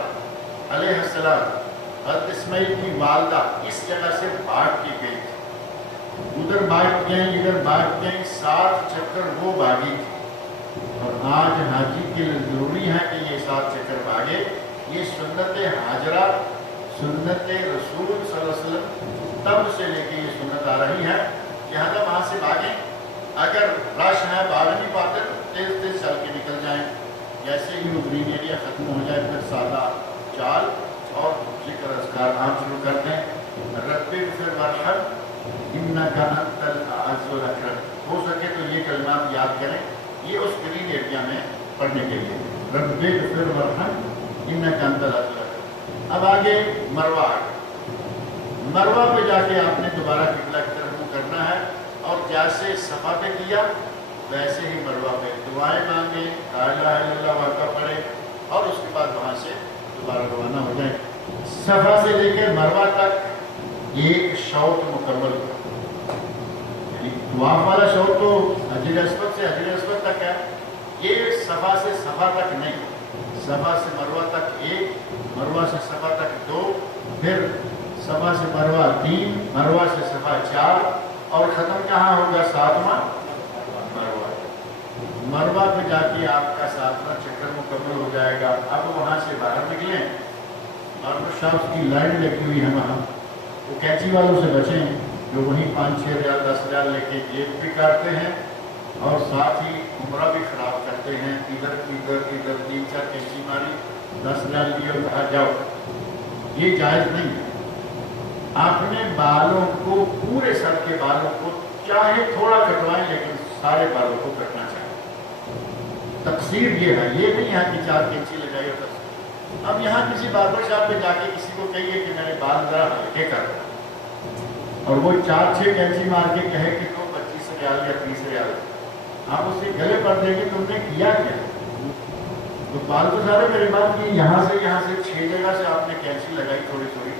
علیہ السلام، حضرت اسماعیل کی والدہ اس جگہ سے بھاگ کے گئی تھی. ادھر بھاگ گئیں ادھر بھاگ گئیں، 7 چکر وہ بھاگی تھی. اور آج حاجی کے لیے ضروری ہے کہ یہ 7 چکر بھاگے. یہ سنت ہاجرہ، سنت رسول صلی اللہ علیہ وسلم تب سے لے کے یہ سنت آ رہی ہے. لہٰذا وہاں سے بھاگیں. اگر رش ہے بھاگ نہیں پاتے تو تیز تیز چل کے نکل جائیں. جیسے ہی وہ گرین ایریا ختم ہو جائے پھر سادہ چال اور ذکر اذکار عام شروع کر دیں. رب اغفر وارحم انک انت الاعز الاکرم. ہو سکے تو یہ کلمات یاد کریں، یہ اس گرین ایریا میں پڑھنے کے لیے. رب اغفر وارحم انک انت الاعز الاکرم. اب آگے مروہ آ گیا. مروہ پہ جا کے آپ نے دوبارہ قبلہ کی طرف منہ کرنا ہے اور جیسے صفا پہ کیا ویسے ہی مروہ پہ دعائیں مانگیں، لا الہ الا اللہ واقعہ پڑھیں اور اس کے بعد وہاں سے دوبارہ روانہ ہو جائیں. صفا سے لے کے مروہ تک ایک شوط مکمل ہوا. یعنی طواف والا شوط تو حجر اسود سے حجر اسود تک ہے. یہ صفا سے صفا تک نہیں، صفا سے مروہ تک 1، مروہ سے صفا تک 2، پھر صفا سے مروہ 3، مروہ سے صفا 4 اور ختم کہاں ہوگا؟ 7واں مروہ. مروہ پہ جا کے آپ کا 7واں چکر مکمل ہو جائے گا. اب وہاں سے باہر نکلیں اور شخص کی لائن لگی ہوئی ہے وہاں، وہ کینچی والوں سے بچیں جو وہیں 5-6 ریال 10 ریال لے کے جیب بھی کاٹتے ہیں اور ساتھ ہی عمرہ بھی خراب کرتے ہیں. ادھر 3-4 کینچی ماری 10 ریال لیے اور کہا جاؤ. یہ جائز نہیں ہے. اپنے بالوں کو، پورے سر کے بالوں کو چاہے تھوڑا کٹوائیں لیکن سارے بالوں کو کٹنا چاہیے. تقصیر یہ ہے، یہ نہیں ہے کہ 4 کینچی لگائی اور تقصیر. اب یہاں کسی باربر شاپ پہ جا کے کسی کو کہیے کہ میرے بال ذرا ہلکے کر اور وہ 4-6 کینچی مار کے کہے کہ تم 25 ریال یا 30 ریال، آپ اسے گلے پڑ دیں گے تم نے کیا کیا؟ تو بال تو سارے میرے بال کی یہاں سے 6 جگہ سے آپ نے کینچی لگائی تھوڑی تھوڑی.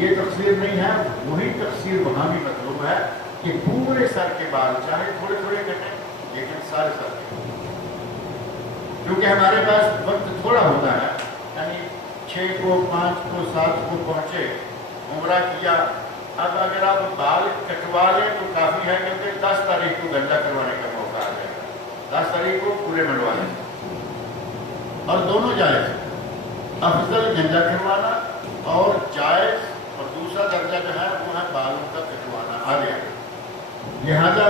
یہ تقصیر نہیں ہے. وہی تقصیر وہاں بھی مطلوب ہے کہ پورے سر کے بال چاہے تھوڑے تھوڑے کٹیں لیکن سارے سر کے. کیونکہ ہمارے پاس وقت تھوڑا ہوتا ہے، یعنی 6 کو 5 کو 7 کو پہنچے، عمرہ کیا. اب اگر آپ بال کٹوا لیں تو کافی ہے کیونکہ 10 تاریخ کو گنجا کروانے کا موقع آ جائے گا. 10 تاریخ کو پورے منڈوا لیں اور دونوں جائز. افضل گنجا کروانا اور جائز، اور دوسرا درجہ جو ہے وہ ہے بالوں کا کٹوانا آ گیا. لہذا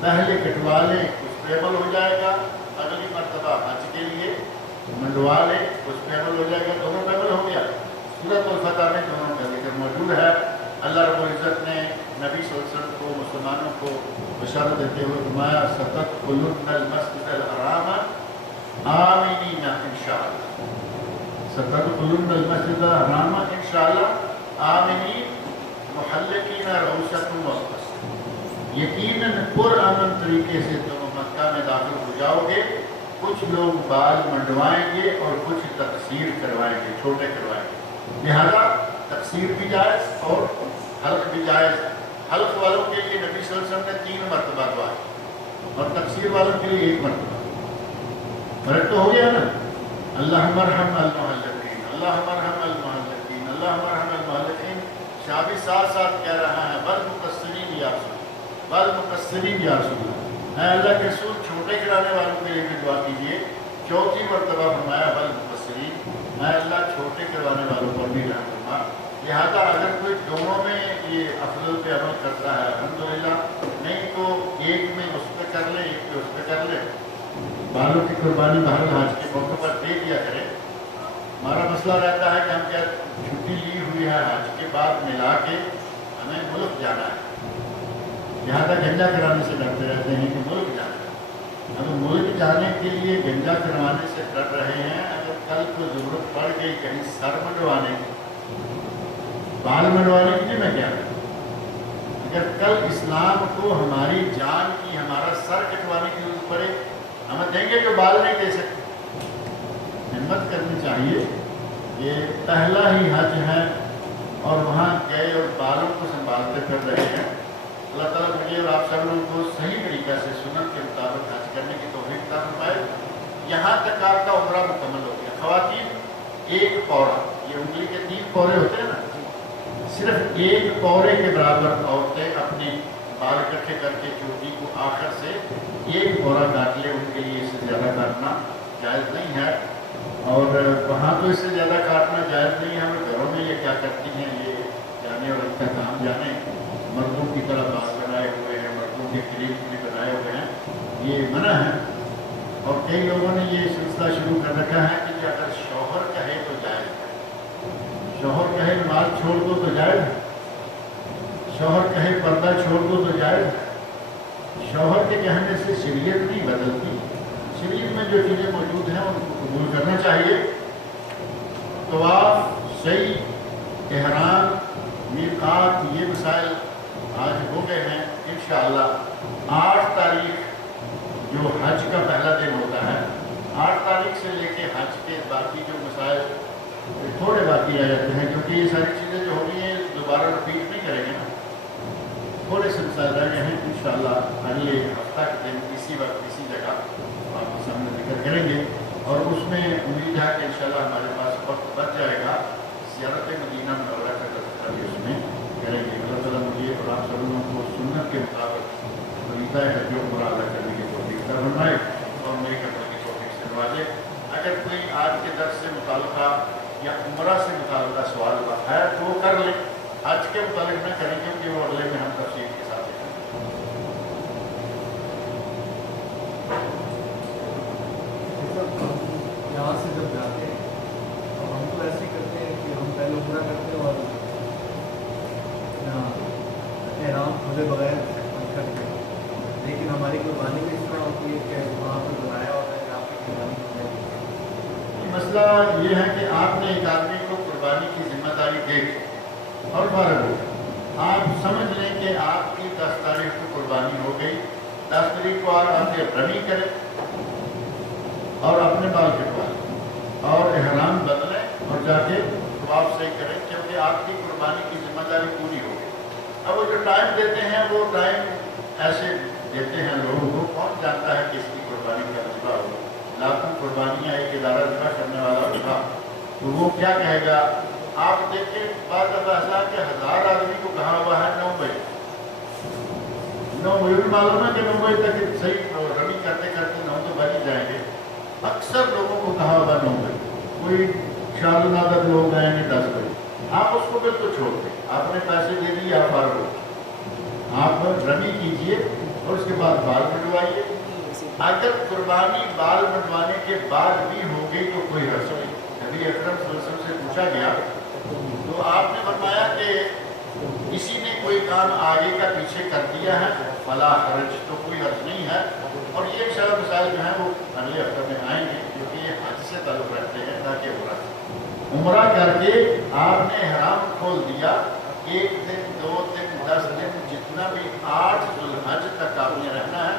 پہلے کٹوا لیں، اسٹیبل ہو جائے گا. اگلی مرتبہ حج کے لیے منڈوا لیں، اسٹیبل ہو جائے گا. دونوں پیبل ہو گیا. سورۃ الفتح میں دونوں کا ذکر موجود ہے. اللہ رب العزت نے نبی صلی اللہ علیہ وسلم کو، مسلمانوں کو بشارت دیتے ہوئے فرمایا ستدخلن المسجد الحرام آمنین انشاءاللہ. ستدخلن المسجد الحرام انشاءاللہ آمنین محلقین رؤوسکم وقصر. یقیناً پرامن طریقے سے تم مکہ میں داخل ہو جاؤ گے. کچھ لوگ بال منڈوائیں گے اور کچھ تقصیر کروائیں گے، چھوٹے کروائیں گے. لہذا تقصیر بھی جائز اور حلق بھی جائز. حلق والوں کے لیے نبی صلی اللہ علیہ وسلم نے 3 مرتبہ دعا کی اور تقصیر والوں کے لیے 1 مرتبہ. فرق تو ہو گیا نا. اللہم ارحم المحلقین، اللہم ارحم المحلقین، اللہم ارحم المحلقین. شابی ساتھ ساتھ کہہ رہا ہے والمقصرین یا رسول اللہ، والمقصرین یا رسول اللہ. اے اللہ کے رسول چھوٹے کرانے والوں کے لیے بھی دعا کیجیے. 4تھی مرتبہ فرمایا والمقصرین، اے اللہ چھوٹے کروانے والوں پر بھی رحم فرما. لہٰذا اگر کوئی دونوں میں یہ افضل پہ عمل کرتا ہے الحمدللہ، نہیں تو ایک میں اس پہ کر لے، ایک پہ اس پہ کر لے. بالوں کی قربانی بہرحال حج کے موقع پر دے دیا کرے. ہمارا مسئلہ رہتا ہے کہ ہم کیا چھٹی لی ہوئی ہے حج کے بعد ملا کے ہمیں ملک جانا ہے، لہٰذا گنجا کرانے سے ڈرتے رہتے ہیں کہ ملک جانا ہے. اب ملک جانے کے لیے گنجا کروانے سے ڈر رہے ہیں. اگر کل کو ضرورت پڑ گئی کہیں سر منڈوانے کی، بال منڈوانے کی، میں کیا کروں؟ اگر کل اسلام کو ہماری جان کی، ہمارا سر کٹوانے کی ضرورت پڑے، ہمیں دیں گے جو بال نہیں دے سکتے. ہمت کرنی چاہیے. یہ پہلا ہی حج ہے اور وہاں گئے اور بالوں کو سنبھالتے پھر رہے ہیں. اللہ تعالیٰ مجھے اور آپ سب لوگوں کو صحیح طریقہ سے سنت کے مطابق حج کرنے کی توفیق عطا فرمائے. یہاں تک آپ کا عمرہ مکمل ہو گیا. خواتین 1 پورا، یہ انگلی کے 3 پورے ہوتے ہیں نا، صرف 1 پورے کے برابر عورتیں اپنے بال اکٹھے کر کے چوٹی کو آخر سے 1 پورا کاٹ لے. ان کے لیے اس سے زیادہ کاٹنا جائز نہیں ہے. اور وہاں تو اس سے زیادہ کاٹنا جائز نہیں ہے. ہمیں گھروں میں یہ کیا کرتی ہیں، یہ جانے اور ان کا کام جانے. مردوں کی طرح بال بنائے ہوئے ہیں، مردوں کے قریب بھی بنائے ہوئے ہیں، یہ منع ہے. اور کئی لوگوں نے یہ سلسلہ شروع کر رکھا ہے کہ اگر شوہر کہے تو جائز ہے. شوہر کہے نماز چھوڑ دو تو جائز ہے. شوہر کہے پردہ چھوڑ دو تو جائز ہے. شوہر کے کہنے سے شریعت نہیں بدلتی. شریعت میں جو چیزیں موجود ہیں ان کو قبول کرنا چاہیے. طواف، سعی، احرام، میقات، یہ مسائل آج ہو گئے ہیں. انشاءاللہ 8 تاریخ جو حج کا پہلا دن ہوتا ہے، 8 تاریخ سے لے کے حج کے باقی جو مسائل تھوڑے باقی رہ جاتے ہیں، کیونکہ یہ ساری چیزیں جو ہو گئی ہیں دوبارہ رپیٹ نہیں کریں گے نا. تھوڑے سے مسائل رہ گئے ہیں. انشاءاللہ اگلے ہفتہ کے دن اسی وقت اسی جگہ آپ کے سامنے ذکر کریں گے. اور اس میں امید ہے کہ انشاءاللہ ہمارے پاس وقت بچ جائے گا. زیارت مدینہ منورہ کا تذکرہ بھی اس میں کریں گے. اللہ تعالیٰ مجھے اور آپ سب لوگوں کو سنت کے مطابق خریدا ہے جو عمرہ ادا کرنے کی توفیق عطا فرمائے اور میرے کرنے کی توفیق سے نوازے. اگر کوئی آج کے درس سے متعلقہ یا عمرہ سے متعلقہ سوال ہے تو وہ کر لیں. حج کے متعلق میں کریں گے کہ وہ اگلے میں ہم تفصیل کے ساتھ دیکھیں. یہاں سے جب جاتے ہیں تو ہم تو ایسے کرتے ہیں کہ ہم پہلے عمرہ کرتے ہیں اور احرام کھلے بغیر کرتے ہیں. لیکن ہماری قربانی بھی اس طرح ہوتی ہے کہ وہاں پہ بلایا ہوتا ہے کہ آپ کی قربانی ہو جائے. مسئلہ یہ ہے کہ آپ نے ایک آدمی کو قربانی کی ذمہ داری دے دی اور فارغ ہو. آپ سمجھ لیں کہ آپ کی 10 تاریخ کو قربانی ہو گئی. 10 تاریخ کو آپ نے رمی کرے اور اپنے بال کٹوائے اور احرام بدلیں اور جا کے طواف صحیح کریں، کیونکہ آپ کی قربانی کی ذمہ داری پوری ہو گئی. اب وہ جو ٹائم دیتے ہیں وہ ٹائم ایسے دیتے ہیں لوگوں کو، کون جانتا ہے کہ اس کی قربانی کا ذبح ہو. لاکھوں قربانیاں ایک ادارہ ذبح کرنے والا ہوگا تو وہ کیا کہے گا. آپ دیکھیں بعض دفعہ ایسا کہ 1000 آدمی کو کہا ہوا ہے 9 بجے. 9 بجے بھی معلوم ہے کہ 9 بجے تک صحیح رمی کرتے کرتے 9 تو بج ہی جائیں گے. اکثر لوگوں کو کہا ہوگا 9 بجے. کوئی شاد و نادر لوگ آئیں گے 10 بجے. آپ اس کو بالکل چھوڑ دیں. آپ نے پیسے دے دیے، آپ فارغ ہو. آپ رمی کیجئے اور اس کے بعد بال کٹوائیے. اگر قربانی بال منڈوانے کے بعد بھی ہو گئی تو کوئی حرج نہیں. نبی اکرم صلی اللہ علیہ وسلم سے پوچھا گیا تو آپ نے فرمایا کہ کسی نے کوئی کام آگے کا پیچھے کر دیا ہے فلا حرج، تو کوئی حرج نہیں ہے. اور یہ انشاءاللہ مسائل جو ہیں وہ اگلے ہفتے میں آئیں گے کیونکہ یہ حج سے تعلق رکھتے ہیں. تاکہ عمرہ کر کے آپ نے احرام کھول دیا، 1 دن 2 دن 10 دن جتنا بھی 8 ذوالحج تک آپ نے رہنا ہے.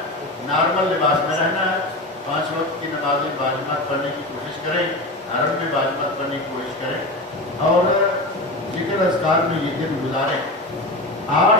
نارمل لباس میں رہنا ہے. 5 وقت کی نمازیں باجماعت پڑھنے کی کوشش کریں. حرم میں باجماعت پڑھنے کی کوشش کریں اور ذکر اذکار میں یہ دن گزاریں. 8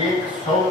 100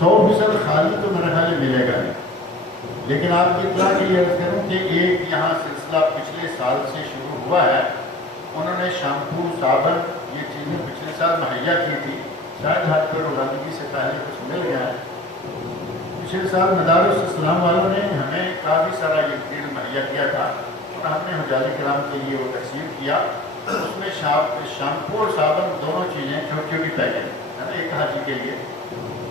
100% خالی تو میرا خیال ہے ملے گا نہیں. لیکن آپ کی اطلاع کے لیے عرض کروں کہ ایک یہاں سلسلہ پچھلے سال سے شروع ہوا ہے. انہوں نے شیمپو صابن یہ چیزیں پچھلے سال مہیا کی تھی. شاید حج پر روزانگی سے پہلے کچھ مل گیا ہے. پچھلے سال مدارس اسلام والوں نے ہمیں کافی سارا یہ تیل مہیا کیا تھا اور ہم نے حجاج کرام کے لیے وہ تقسیم کیا. اس میں شیمپو اور صابن دونوں چیزیں چھوٹی چھوٹی پیکٹ ہے نا ایک حاجی کے لیے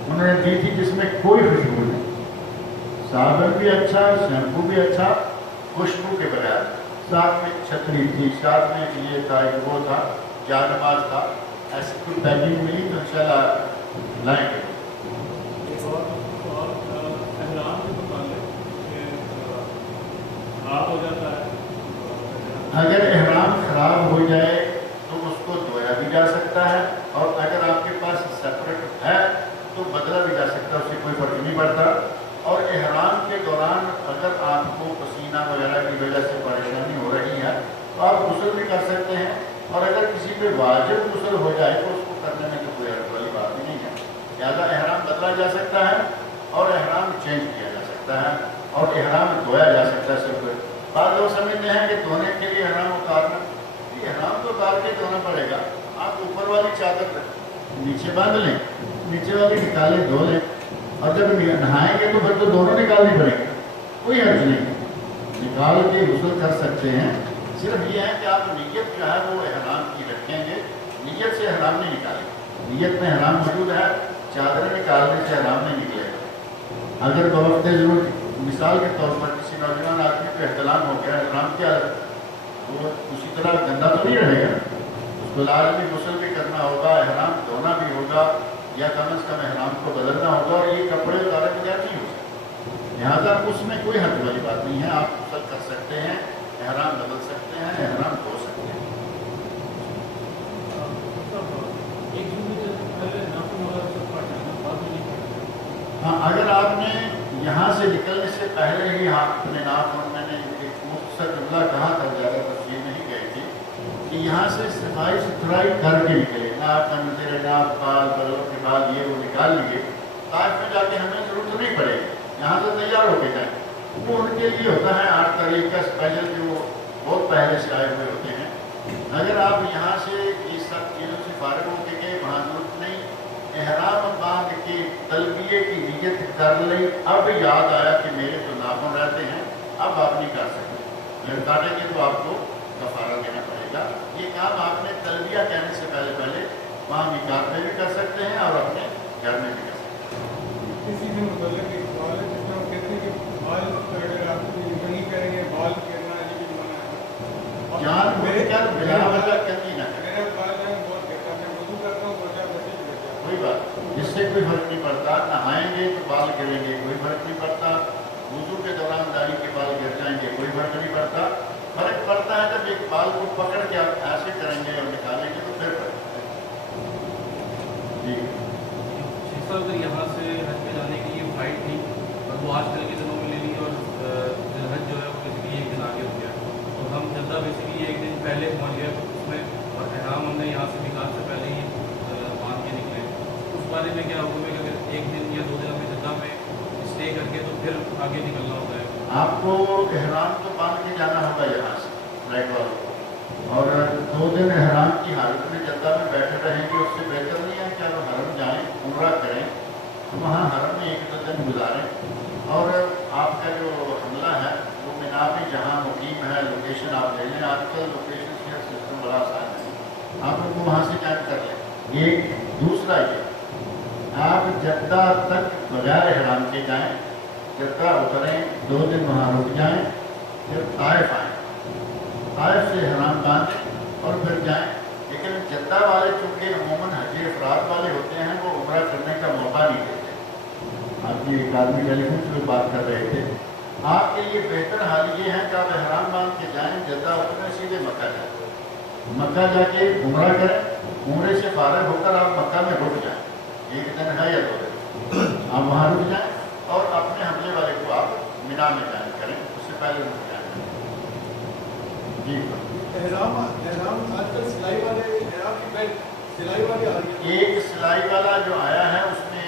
انہوں نے دی تھی جس میں کوئی خوشبو نہیں. صابن بھی اچھا, شیمپو بھی اچھا, خوشبو کے بغیر. ساتھ میں چھتری تھی, ساتھ میں یہ تھا, ایک وہ تھا, جانماز تھا. ایسی کوئی پیکنگ ملی تو انشاءاللہ لائیں گے. ایک اور احرام کے متعلق خراب ہو جاتا ہے. اگر احرام خراب ہو جائے تو اس کو دھویا بھی جا سکتا ہے, اور اگر آپ کے پاس سیپریٹ ہے تو بدلا بھی جا سکتا ہے, اس سے کوئی فرق نہیں پڑتا. اور احرام کے دوران اگر آپ کو پسینہ وغیرہ کی وجہ سے پریشانی ہو رہی ہے تو آپ غسل بھی کر سکتے ہیں, اور اگر کسی پہ واجب غسل ہو جائے تو اس کو کرنے میں تو کوئی حرج والی بات ہی نہیں ہے. لہٰذا احرام بدلا جا سکتا ہے اور احرام چینج کیا جا سکتا ہے اور احرام دھویا جا سکتا ہے. صرف بعض لوگ سمجھتے ہیں کہ دھونے کے لیے احرام اتارنا, احرام تو اتار کے دھونا پڑے گا. آپ اوپر والی چادر نیچے باندھ لیں, نیچے والی نکالیں, دھو لیں, اور جب نہائیں گے تو پھر تو دونوں نکالنے پڑیں گے. کوئی حرج نہیں, نکال کے غسل کر سکتے ہیں. صرف یہ ہے کہ آپ نیت جو ہے وہ احرام کی رکھیں گے, نیت سے احرام نہیں نکالیں. نیت میں احرام موجود ہے, چادریں نکالنے سے احرام نہیں نکلے گا. اگر بوقت ضرورت مثال کے طور پر کسی نوجوان آدمی کو احتلام ہو گیا, احرام کیا وہ اسی طرح گندا تو نہیں رہے گا, اس کو لازمی غسل بھی کرنا ہوگا, احرام دھونا بھی ہوگا, یا کم از کم احرام کو بدلنا ہوگا, اور یہ کپڑے اتارے بغیر نہیں ہو سکتے. لہٰذا اس میں کوئی حرج والی بات نہیں ہے. آپ غسل کر سکتے ہیں, احرام بدل سکتے ہیں, احرام دھو سکتے ہیں. ہاں, اگر آپ نے یہاں سے نکلنے سے پہلے ہی اپنے ناخن, میں نے ایک مختصر جملہ کہا تھا, زیادہ تفصیل نہیں گئی تھی, کہ یہاں سے صفائی ستھرائی کر کے نکلے. ناک کنتے رہے, ناک بال بلوں کے بال یہ وہ نکال لیے. طائف میں جا کے ہمیں ضرورت نہیں پڑے گی, یہاں سے تیار ہو کے جائیں. وہ ان کے لیے ہوتا ہے 8 تاریخ کا اسپیشل, جو بہت پہلے سے آئے ہوئے ہوتے ہیں. اگر آپ یہاں سے یہ سب چیزوں سے فارغ ہو کے گئے, وہاں ضرورت نہیں. احرام باندھ کے تلبیے کی نیت کر لی, اب یاد آیا کہ میرے تو ناخن رہتے ہیں, اب آپ نہیں کر سکتے. جب کاٹیں گے تو آپ کو کفارہ دینا پڑے گا. یہ کام آپ نے تلبیہ کہنے سے پہلے وہاں میقات میں بھی کر سکتے ہیں اور اپنے گھر میں بھی کر سکتے ہیں. اسی سے متعلق ایک سوال ہے, جس میں ہم کہتے ہیں کہ بال اگر آپ نہیں کریں گے, بال گرنا یہ بھی منع ہے. جان میرے کیا بلا وجہ کمی نہ کرے, میرے بال جو ہے بہت گرتا ہے, میں وضو کرتا ہوں بچہ بچے بھی گرتا ہے. کوئی بات جس سے کوئی فرق نہیں پڑتا. نہائیں گے تو بال گریں گے, کوئی فرق نہیں پڑتا. وضو کے دوران داڑھی کے بال گر جائیں گے, کوئی فرق نہیں پڑتا. فرق پڑتا ہے جب ایک بال کو پکڑ کے آپ ایسے کریں گے اور نکالیں گے تو پھر فرق پڑتا ہے. جی شیخ صاحب, اگر یہاں سے حج پہ جانے کی یہ فلائٹ تھی اور وہ آج کل کے دنوں میں لے لی, اور حج جو ہے وہ بیسیکلی ایک دن آگے ہو گیا, تو ہم جدہ بیسیکلی ایک دن پہلے پہنچ گئے اس میں, اور احرام ہم نے یہاں سے میقات سے پہلے ہی باندھ کے نکلے. اس بارے میں کیا حکم ہے کہ اگر 1 دن یا 2 دن ہمیں جدہ میں اسٹے کر کے تو پھر آگے نکلنا ہوتا ہے؟ آپ کو احرام تو باندھ کے جانا ہوگا یہاں سے فلائٹ والوں کو, اور 2 دن احرام کی حالت میں جدہ میں بیٹھے رہیں گے. اس سے بہتر نہیں ہے کہ آپ حرم جائیں, عمرہ کریں, وہاں حرم میں 1-2 دن گزاریں, اور آپ کا جو حملہ ہے وہ مینا میں جہاں مقیم ہے لوکیشن آپ لے لیں. آج کل لوکیشن کا سسٹم بڑا آسان ہے, آپ لوگ کو وہاں سے جوائن کر لیں. ایک دوسرا یہ آپ جدہ تک بغیر احرام کے جائیں, جدہ اتریں, 2 دن وہاں رک جائیں, پھر طائف آئیں, طائف سے احرام باندھیں اور پھر جائیں. لیکن جدہ والے چونکہ عموماً حج افراد والے ہوتے ہیں, وہ عمرہ کرنے کا موقع نہیں دیتے. آپ کی ایک آدمی ٹیلی فون سے بات کر رہے تھے. آپ کے لیے بہتر حال یہ ہے کہ آپ احرام باندھ کے جائیں, جدہ اتریں, سیدھے مکہ جائیں. مکہ جا کے عمرہ کریں, عمرے سے فارغ ہو کر آپ مکہ میں رک جائیں. 1 دن ہے یا 2 دن, آپ وہاں رک جائیں اور اپنے حملے والے کو آپ مینا میں جائیں کریں, اس سے پہلے رک جائیں. جی احرام آج کل سلائی والے احرام کی بیلٹ سلائی والے آ رہی ہے. ایک سلائی والا جو آیا ہے اس میں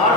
8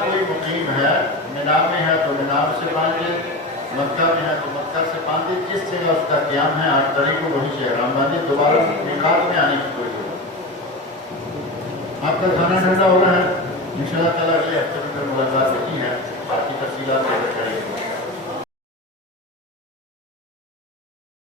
کوئی مقیم ہے، مینا میں ہے تو مینا سے باندھے، مکہ میں ہے تو مکہ سے باندھے، جس جگہ اس کا قیام ہے 8 تاریخ کو وہیں سے احرام باندھے، دوبارہ میقات میں آنے کی کوئی ضرورت نہیں۔ آپ کا کھانا ٹھنڈا ہو رہا ہے، انشاءاللہ تعالیٰ اگلے ہفتے میں ملاقات ہوتی ہے، باقی تفصیلات